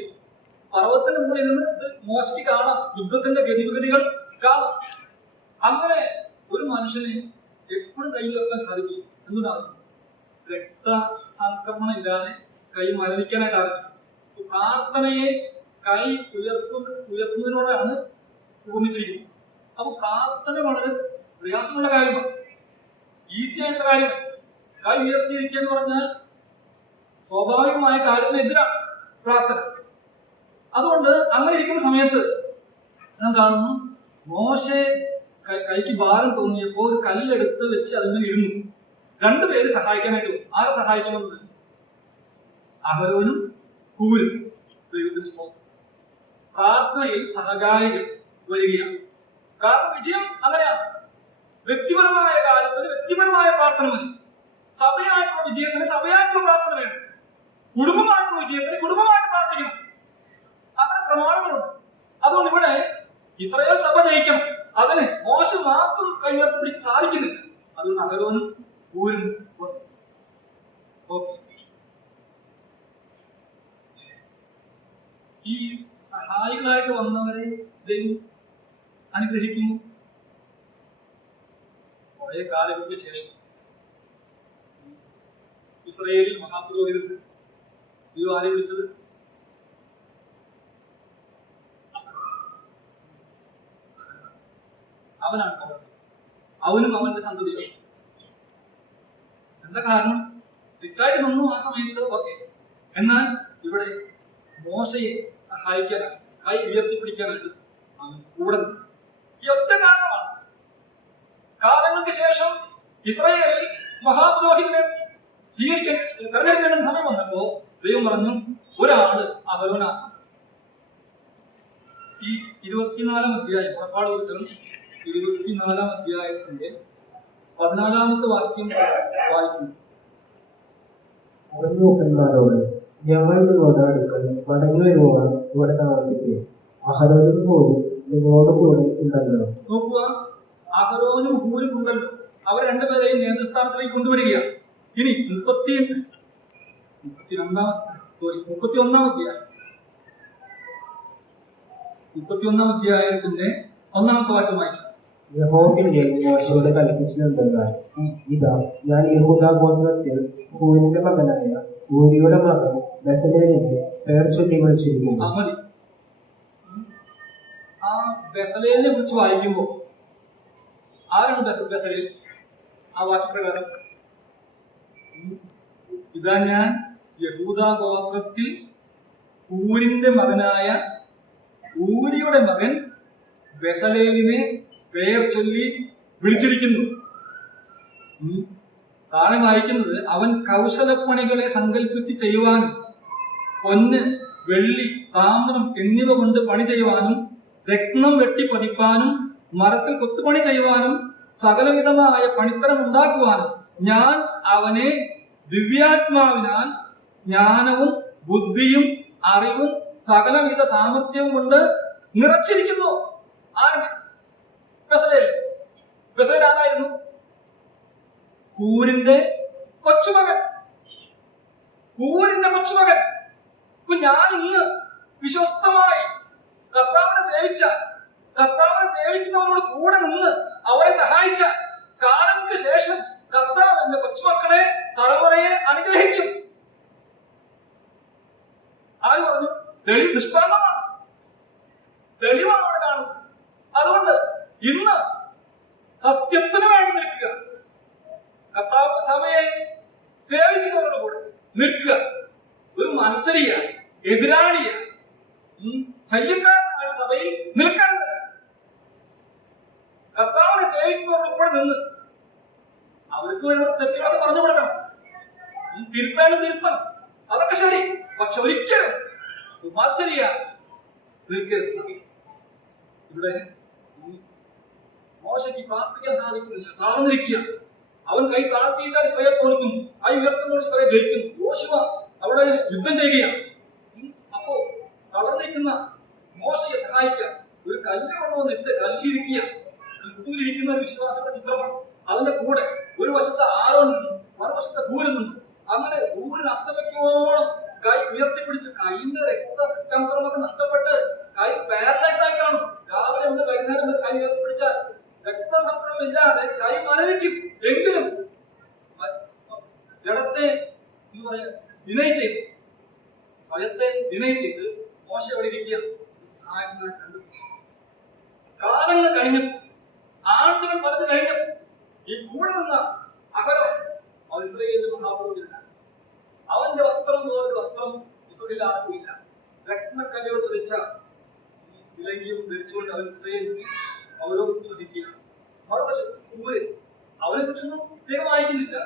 പർവ്വതത്തിന് മുകളിൽ നിന്ന് ഇത് മോശയ്ക്ക് കാണാം, യുദ്ധത്തിന്റെ ഗതിവിഗതികൾ കാണാം. അങ്ങനെ ഒരു മനുഷ്യനെ എപ്പോഴും കൈ ഉയർത്താൻ സാധിക്കും. എന്തുകൊണ്ടാണ്? രക്തസംക്രമണം ഇല്ലാതെ കൈ മരവിക്കാനായിട്ട് ആരംഭിക്കും. പ്രാർത്ഥനയെ കൈ ഉയർത്തുന്നതിനോടാണ് ഉപമിച്ചിരിക്കുന്നത്. അപ്പൊ പ്രാർത്ഥന വളരെ പ്രയാസമുള്ള കാര്യമാണ്, ഈസി ആയിട്ടുള്ള കാര്യമാണ്. കൈ ഉയർത്തിയിരിക്കുക എന്ന് പറഞ്ഞാൽ സ്വാഭാവികമായ കാര്യത്തിനെതിരാണ് പ്രാർത്ഥന. അതുകൊണ്ട് അങ്ങനെ ഇരിക്കുന്ന സമയത്ത് ഞാൻ കാണുന്നു, മോശെ കൈക്ക് ഭാരം തോന്നിയപ്പോൾ ഒരു കല്ലെടുത്ത് വെച്ച് അതിന്മേൽ ഇടുന്നു. രണ്ടുപേര് സഹായിക്കാനായിട്ട് വന്നു. ആരെ സഹായിക്കാൻ വന്നത്? അഹരോനും ഹൂരും. ദൈവത്തിന് സ്തോത്രം. പ്രാർത്ഥനയിൽ സഹകാരികൾ വരികയാണ്. കാരണം വിജയം അങ്ങനെയാണ്. വ്യക്തിപരമായ കാര്യത്തിന് വ്യക്തിപരമായ പ്രാർത്ഥന മതി, സഭയായിട്ടുള്ള വിജയത്തിന് സഭയായിട്ടുള്ള പ്രാർത്ഥന വേണം, കുടുംബമായിട്ടുള്ള വിജയത്തിന് കുടുംബമായിട്ട് പ്രാർത്ഥിക്കണം. അങ്ങനെ പ്രമാണങ്ങളുണ്ട്. അതുകൊണ്ട് ഇവിടെ ഇസ്രായേൽ സഭ ജയിക്കണം, അതിന് മോശ മാത്രം കൈയുയർത്തി പിടിക്കാൻ സാധിക്കുന്നില്ല. അതുകൊണ്ട് അഹരോനും ഹൂരും വന്നു. ഓക്കെ, ഈ സഹായികളായിട്ട് വന്നവരെ ദൈവം അനുഗ്രഹിക്കുന്നു. കുറെ കാലങ്ങൾക്ക് ശേഷം ഇസ്രായേലിൽ മഹാപുരോഹിതൻ ദൈവം ആരെ വിളിച്ചത്? അവനാണ് പൗരോഹിതൻ. അവനും അവന്റെ സന്തതിയും. എന്താ കാരണം? സ്ട്രിക്റ്റ് ആയിട്ട് നിന്നു ആ സമയത്ത്. ഓക്കെ, എന്നാൽ ഇവിടെ മോശയെ സഹായിക്കാനായിട്ട്, കൈ ഉയർത്തിപ്പിടിക്കാനായിട്ട് അവൻ കൂടെ നിന്നു. ഈ ഒറ്റ കാരണമാണ്. കാലങ്ങൾക്ക് ശേഷം ഇസ്രായേലിൽ മഹാപുരോഹിതനെ തെരഞ്ഞെടുക്കേണ്ട സമയം വന്നപ്പോ ദൈവം പറഞ്ഞു, ഒരാള് അഹരോനാണ്. ഈ 24-ാം അധ്യായം, പുറപ്പാട് പുസ്തകം 24-ാം അധ്യായത്തിന്റെ 14-ാമത്തെ വാക്യം വായിക്കുന്നു. അവൻ മൂപ്പന്മാരോട്, ഞങ്ങൾ നിങ്ങളുടെ അടുക്കൽ മടങ്ങി വരുവോളം ഇവിടെ താമസിക്കും, അഹരോനും ഹൂരും നിങ്ങളോട് കൂടെ ഉണ്ടല്ലോ. നോക്കുക, അഹരോനും ഹൂരും ഉണ്ടല്ലോ. അവർ രണ്ടുപേരെയും നേതൃസ്ഥാനത്തിലേക്ക് കൊണ്ടുവരികയാണ്. ഇനി 31-ാം അധ്യായത്തിന്റെ 1-ാമത്തെ വാക്യം വായിക്കും. യഹോവ മോശയോട് കൽപ്പിച്ചതെന്തെന്നാൽ, ഇതാ ഞാൻ യെഹൂദാ ഗോത്രത്തിൽ ഹൂരിന്റെ മകനായ ഊരിയുടെ മകൻ ബെസലേലിനെ പേർ ചൊല്ലി വിളിച്ചിരിക്കുന്നു. മതി. ആ ബെസലേലിനെ കുറിച്ച് വായിക്കുമ്പോൾ ആരാണ് ബെസലേൽ? ആ വാക്യപ്രകാരം, ഇതാ ഞാൻ യഹൂദാ ഗോത്രത്തിൽ ഹൂരിന്റെ മകനായ ഊരിയുടെ മകൻ ബെസലേലിനെ പേർ ചൊല്ലി വിളിച്ചിരിക്കുന്നു. താഴെ വായിക്കുന്നത്, അവൻ കൗശലപ്പണികളെ സങ്കല്പിച്ച് ചെയ്യുവാനും പൊന്ന്, വെള്ളി, താമ്രം എന്നിവ കൊണ്ട് പണി ചെയ്യുവാനും രത്നം വെട്ടി പതിപ്പാനും മരത്തിൽ കൊത്തുപണി ചെയ്യുവാനും സകലവിധമായ പണിത്തരം ഉണ്ടാക്കുവാനും ഞാൻ അവനെ ദിവ്യാത്മാവിനാൽ ജ്ഞാനവും ബുദ്ധിയും അറിവും സകലവിധ സാമർഥ്യവും കൊണ്ട് നിറച്ചിരിക്കുന്നു. ആരുടെ? ബെസലേൽ. ബെസലേൽ ആരായിരുന്നു? ഹൂരിന്റെ കൊച്ചുമകൻ. ഹൂരിന്റെ കൊച്ചുമകൻ. ഇപ്പൊ ഞാൻ ഇന്ന് വിശ്വസ്തമായി കർത്താവിനെ സേവിച്ചാൽ, കർത്താവിനെ സേവിക്കുന്നവരോട് കൂടെ നിന്ന് അവരെ സഹായിച്ചാൽ, കാലങ്ങൾക്ക് ശേഷം കർത്താവ് എന്റെ കൊച്ചുമക്കളെ, തലമുറയെ അനുഗ്രഹിക്കും. ആര് പറഞ്ഞു? ദൃഷ്ടാന്തമാണ്, തെളിവാണ് അവിടെ കാണുന്നത്. അതുകൊണ്ട് ഇന്ന് സത്യത്തിന് വേണ്ടി നിൽക്കുക, കർത്താവ് സഭയെ സേവിക്കുന്നവരുടെ കൂടെ നിൽക്കുക. ഒരു മത്സരിയാണ്, എതിരാളിയാണ്, ശല്യക്കാരനായ സഭയിൽ നിൽക്കരുത്. കർത്താവിനെ സേവിക്കുന്നവരുടെ കൂടെ നിന്ന് അവർക്ക് വരുന്ന തെറ്റുകളൊക്കെ പറഞ്ഞു കൊടുക്കണം, തിരുത്തണം. അതൊക്കെ ശരി. പക്ഷെ ഒരിക്കലും മത്സരിയാണ് നിൽക്കരുത് സഭയിൽ. ഇവിടെ മോശയ്ക്ക് പ്രാർത്ഥിക്കാൻ സാധിക്കുന്നില്ല, താഴ്ന്നിരിക്കുക. അവൻ കൈ താഴ്ത്തിയിട്ടാൽ ഇസ്രായേൽ തോൽക്കുന്നു, കൈ ഉയർത്തുമ്പോൾ ഇസ്രായേൽ ജയിക്കുന്നു. യോശുവ അവിടെ യുദ്ധം ചെയ്യുകയാണ്. ഇരിക്കുന്ന മോശയെ സഹായിക്കാൻ ഒരു കല്ല് കൊണ്ടുവന്നിട്ട് കല്ലിരിക്കുക. ക്രിസ്തുവിലിരിക്കുന്ന ഒരു വിശ്വാസത്തിന്റെ ചിത്രമാണ്. അതിന്റെ കൂടെ ഒരു വശത്ത് ആരോൻ നിന്നു, മറുവശത്ത് ഹൂർ നിന്നു. അങ്ങനെ സൂര്യൻ അസ്തമിക്കോളം കൈ ഉയർത്തിപ്പിടിച്ചു. കൈന്റെ രക്തചംക്രമൊക്കെ നഷ്ടപ്പെട്ട് കൈ പാരലൈസ് ആയി കാണും. രാവിലെ ഒന്ന് വൈകുന്നേരം കൈ ഉയർത്തിപ്പിടിച്ചാൽ രക്തസംക്രമം ഇല്ലാതെ കൈ മരവിക്കും. എങ്കിലും ജഡത്തെ എന്ന് പറയാ ഡിനൈ ചെയ്തു, സ്വയത്തെ ഡിനൈ ചെയ്ത് മോശ അവിടെ ഇരിക്കുക. സഹായത്തിനായി കണ്ടു. കാലങ്ങൾ കഴിഞ്ഞപ്പോൾ, ആണ്ടുകൾ പലത് കഴിഞ്ഞപ്പോൾ ഈ കൂടെ നിന്ന അഹരോൻ ഇസ്രായേലിന്റെ മഹാപുരോഹിതനാണ്. അവന്റെ വസ്ത്രം വേറൊരു വസ്ത്രം ഇസ്രായേലിൽ ആർക്കുമില്ല. രത്നക്കല്ലുകൾ പതിച്ച വിലങ്ങിയും ധരിച്ചുകൊണ്ട് അവൻ ഇസ്രായേലിനെ പൗരോഹിത്യം വഹിക്കുകയാണ്. മറുവശത്ത് ഹൂര്, അവനെ കുറിച്ചൊന്നും പ്രത്യേകം വായിക്കുന്നില്ല.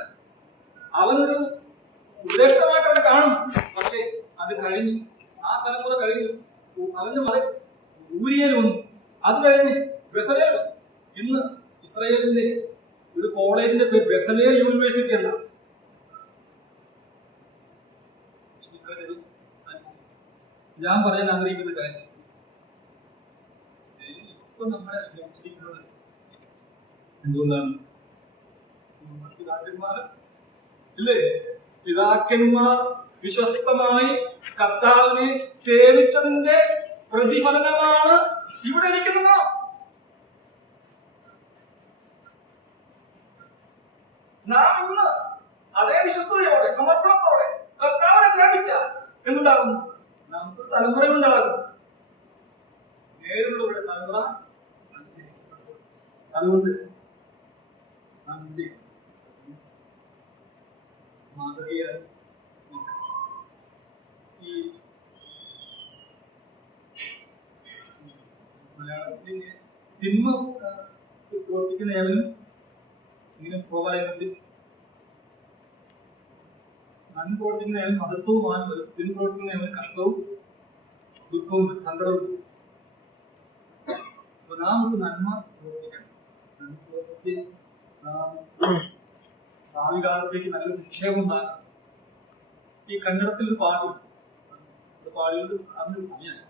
അവനൊരു ഉപദേഷ്ടമായിട്ട് അവിടെ കാണുന്നു. പക്ഷേ അത് കഴിഞ്ഞ്, ആ തലമുറ കഴിഞ്ഞു. അവന്റെ മകൻ ഊരിയേൽ വന്നു. അത് കഴിഞ്ഞ് ബെസലേൽ വന്നു. ഇന്ന് ഇസ്രായേലിന്റെ ഒരു കോളേജിന്റെ പേര് ബെസലേൽ യൂണിവേഴ്സിറ്റി എന്നാണ്. ഞാൻ പറയാൻ ആഗ്രഹിക്കുന്ന കാര്യം, ഇപ്പൊ നമ്മളെ അനുഭവിച്ചിരിക്കുന്നത് എന്തുകൊണ്ടാണ്? പിതാക്കന്മാർ ഇല്ലേ? പിതാക്കന്മാർ വിശ്വസ്തമായി കർത്താവിനെ സേവിച്ചതിന്റെ പ്രതിഫലനമാണ് ഇവിടെ ഇരിക്കുന്നത്. നാം ഇന്ന് അതേ വിശ്വസ്തയോടെ സമർപ്പണത്തോടെ കർത്താവിനെ സേവിച്ച എന്തുണ്ടാകുന്നു? നമുക്കൊരു തലമുറയുണ്ടാകും. നേരിലുള്ളവരുടെ തലമുറ അനുഗ്രഹിക്കപ്പെടും. അതുകൊണ്ട് നാം എന്ത് ചെയ്യും? മാതൃകയായി ഈ മലയാളത്തിൽ തിന്മ പ്രവർത്തിക്കുന്ന ഏവനും ഇങ്ങനെ പ്രോപാലനത്തിൽ നന്മ പ്രവർത്തിക്കുന്ന ഏവനും മഹത്വവുമാണ് വരും. തിന്മ പ്രവർത്തിക്കുന്ന ഏവനും കഷ്ടവും ദുഃഖവും സങ്കടവും. അപ്പൊ നാം ഒരു നന്മ പ്രവർത്തിക്കണം. നന്മ പ്രവർത്തിച്ച് ഭാവി കാലത്തേക്ക് നല്ലൊരു നിക്ഷേപം ഉണ്ടാകണം. ഈ കന്നഡത്തിൽ ഒരു പാട്ടുണ്ട്, അത് പാടിയോണ്ട് അതിനൊരു സമയമാണ്.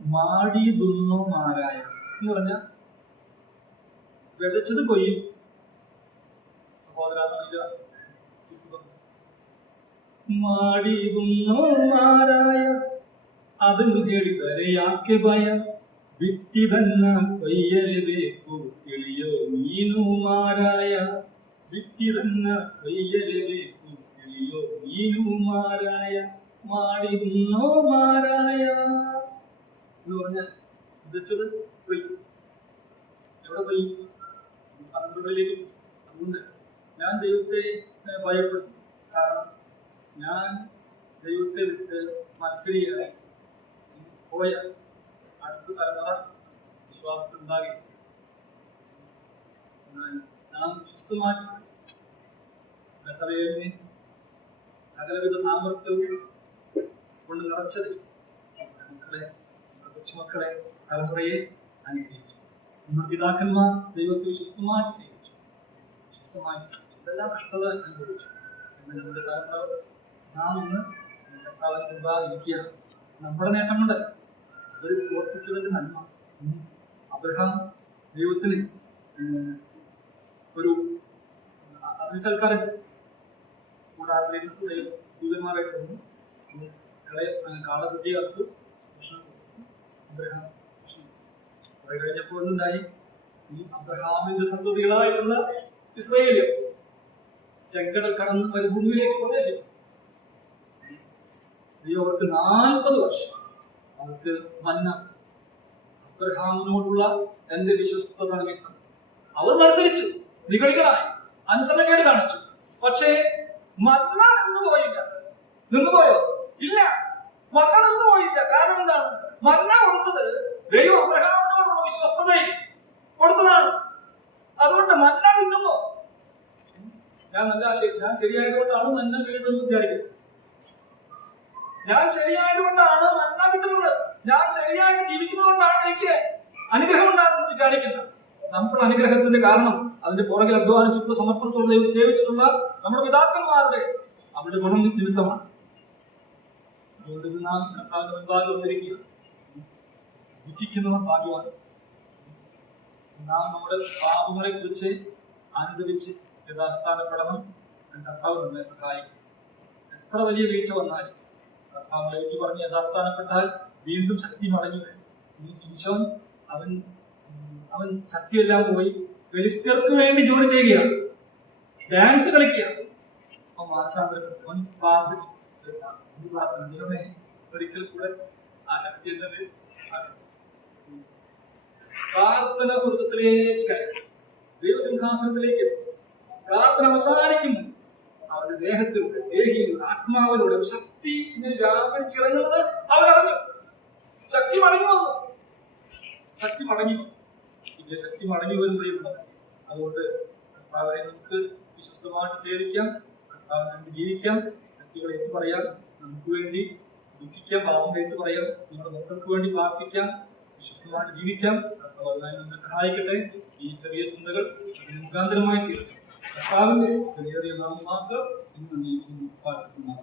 മാടി ദുന്നോ മാരായ എന്ന് പറഞ്ഞ വിതച്ചത് കൊയ്യും. സഹോദര മാടി ദുന്നോ മാരായ ಅದನ್ನು ಹೇಳಿದರೆ ಯಾಕೆ ಭಯ ಬಿತ್ತಿದನ್ನ ಕೊಯ್ಯಲೇಬೇಕು ತಿಳಿಯೋ ನೀನು ಮಾರಾಯ ಬಿತ್ತಿದನ್ನ ಕೊಯ್ಯಲೇಬೇಕು ತಿಳಿಯೋ ನೀನು മാരായ മാടിതുന്നോ മാരായ എന്ന് പറഞ്ഞാൽ വിതച്ചത് കൊയ്യും. എവിടെ കൊയ്യും? തലമുറകളിലേക്ക്. അതുകൊണ്ട് ഞാൻ ദൈവത്തെ ഭയപ്പെടുന്നു. കാരണം ഞാൻ ദൈവത്തെ വിട്ട് മത്സരിയായി പോയാൽ അടുത്ത തലമുറ വിശ്വാസത്തിൽ ഉണ്ടാകില്ല. എന്നാൽ നാം വിശ്വസ്തമായി ബെസലേലിനെ സകലവിധ സാമർത്ഥ്യവും കൊണ്ട് നിറച്ചത് മക്കളെ, കൊച്ചുമക്കളെ, തലമുറയെ അനുഗ്രഹിക്കും. നമ്മുടെ പിതാക്കന്മാർ ദൈവത്തെ വിശ്വസ്തമായി സ്വീകരിച്ചു, ഇതെല്ലാം കഷ്ടത അനുഭവിച്ചു. എന്നാൽ നമ്മുടെ തലമുറ നാം ഇന്ന് കർത്താവിന് മുമ്പാകെ ഇരിക്കുകയാണ്. നമ്മുടെ നേട്ടം കൊണ്ട് അവർ പ്രവർത്തിച്ചതിന്റെ നന്മ. അബ്രഹാം ദൈവത്തിന് ഒരു അതിസൽക്കാരം കൂടാരത്തിലേക്ക് ദൂതന്മാരായിട്ട് വന്നു. കാളക്കുട്ടിയെ അറുത്തു, ഭക്ഷണം കൊടുത്തു. അബ്രഹാം ഭക്ഷണം കൊടുത്തു. കുറെ കഴിഞ്ഞപ്പോൾ ഉണ്ടായി, ഈ അബ്രഹാമിന്റെ സന്തതികളായിട്ടുള്ള ഇസ്രായേലിയർ ചെങ്കടൽ കടന്ന് മരുഭൂമിയിലേക്ക് പ്രവേശിച്ചു. ദൈവം അവർക്ക് 40 വർഷം അവർക്ക് മന്ന. അബ്രഹാമിനോടുള്ള എന്റെ വിശ്വസ്തത നിമിത്തം അവർ മത്സരിച്ചു, നിഗളികളായി അനുസരണക്കേട് കാണിച്ചു. പക്ഷേ മന്ന നിന്നുപോയോ? ഇല്ല, മന്ന നിന്നുപോയില്ല. കാരണം എന്താണ്? മന്ന കൊടുത്തത് ദൈവം അബ്രഹാമിനോടുള്ള വിശ്വസ്തതയിൽ കൊടുത്തതാണ്. അതുകൊണ്ട് മന്ന തിന്നുമോ? ഞാൻ ശരിയായതുകൊണ്ടാണ് മന്ന വീഴുന്നതെന്ന് വിചാരിക്കുന്നത്. ഞാൻ ശരിയായതുകൊണ്ടാണ് മന്ന കിട്ടുന്നത്, ഞാൻ ശരിയായിട്ട് ജീവിക്കുന്നതുകൊണ്ടാണ് എനിക്ക് അനുഗ്രഹം ഉണ്ടാകുന്നത് വിചാരിക്കുന്നത്. നമ്മുടെ അനുഗ്രഹത്തിന്റെ കാരണം അതിന്റെ പുറകിൽ അധ്വാനിച്ചിട്ടുള്ള സമർപ്പണത്തോടെ സേവിച്ചിട്ടുള്ള നമ്മുടെ പിതാക്കന്മാരുടെ അവരുടെ ഗുണം നിമിത്തമാണ്. അതുകൊണ്ട് ഇത് നാം കർത്താവിന്റെ മുൻപാകെ വന്നിരിക്കുക. ദുഃഖിക്കുന്നവർ ഭാഗ്യവാൻ. നാം നമ്മുടെ പാപങ്ങളെ കുറിച്ച് അനുദപിച്ച് യഥാസ്ഥാനപ്പെടണം. കർത്താവ് നമ്മെ സഹായിക്കും. എത്ര വലിയ വീഴ്ച വന്നാലും കർത്താവ് ഏറ്റു പറഞ്ഞ് യഥാസ്ഥാനപ്പെട്ടാൽ വീണ്ടും ശക്തി മടങ്ങി വരും. ഈ ശിംശോൻ അവൻ ശക്തിയെല്ലാം പോയി ഫെലിസ്ത്യർക്ക് വേണ്ടി ജോലി ചെയ്യുകയാണ്, ഡാൻസ് കളിക്കുകയാണ്. അവൻ മാനസാന്തരപ്പെട്ടു. അവൻ പ്രാർത്ഥിച്ചു. പ്രാർത്ഥന ദൈവമേ ഒരിക്കൽ കൂടെ ആ ശക്തി എന്നത് പ്രാർത്ഥന സ്വർഗത്തിലേക്ക് കയറി ദൈവസിംഹാസനത്തിലേക്ക് എത്തി. പ്രാർത്ഥന അവസാനിക്കുന്നു. അവന്റെ ദേഹത്തിലൂടെ ദേഹിയിലൂടെ ആത്മാവിലൂടെ ശക്തി ഇങ്ങനെ വ്യാപരിച്ചിറങ്ങുന്നത് അവനറിഞ്ഞു. ശക്തി മടങ്ങി വന്നു. ശക്തി മടങ്ങി വന്നു. ഇതിന്റെ ശക്തി മടങ്ങി വരുമ്പോഴും അതുകൊണ്ട് കർത്താവിനെ നമുക്ക് വിശ്വസ്തമായിട്ട് സേവിക്കാം, കർത്താവിന് വേണ്ടി ജീവിക്കാം, തെറ്റുകൾ ഏറ്റു പറയാം, നമുക്ക് വേണ്ടി ദുഃഖിക്കാം, പാപം ഏറ്റു പറയാം, നമ്മുടെ മക്കൾക്ക് വേണ്ടി പ്രാർത്ഥിക്കാം, വിശ്വസ്തമായിട്ട് ജീവിക്കാം. കർത്താവ് അതിനായി നമ്മെ സഹായിക്കട്ടെ. ഈ ചെറിയ ചിന്തകൾ അതിന് മുഖാന്തരമായി തീരട്ടെ. കർത്താവിന്റെ വലിയ നാമം മാത്രം ഇന്ന് പ്രാർത്ഥിക്കുന്നു.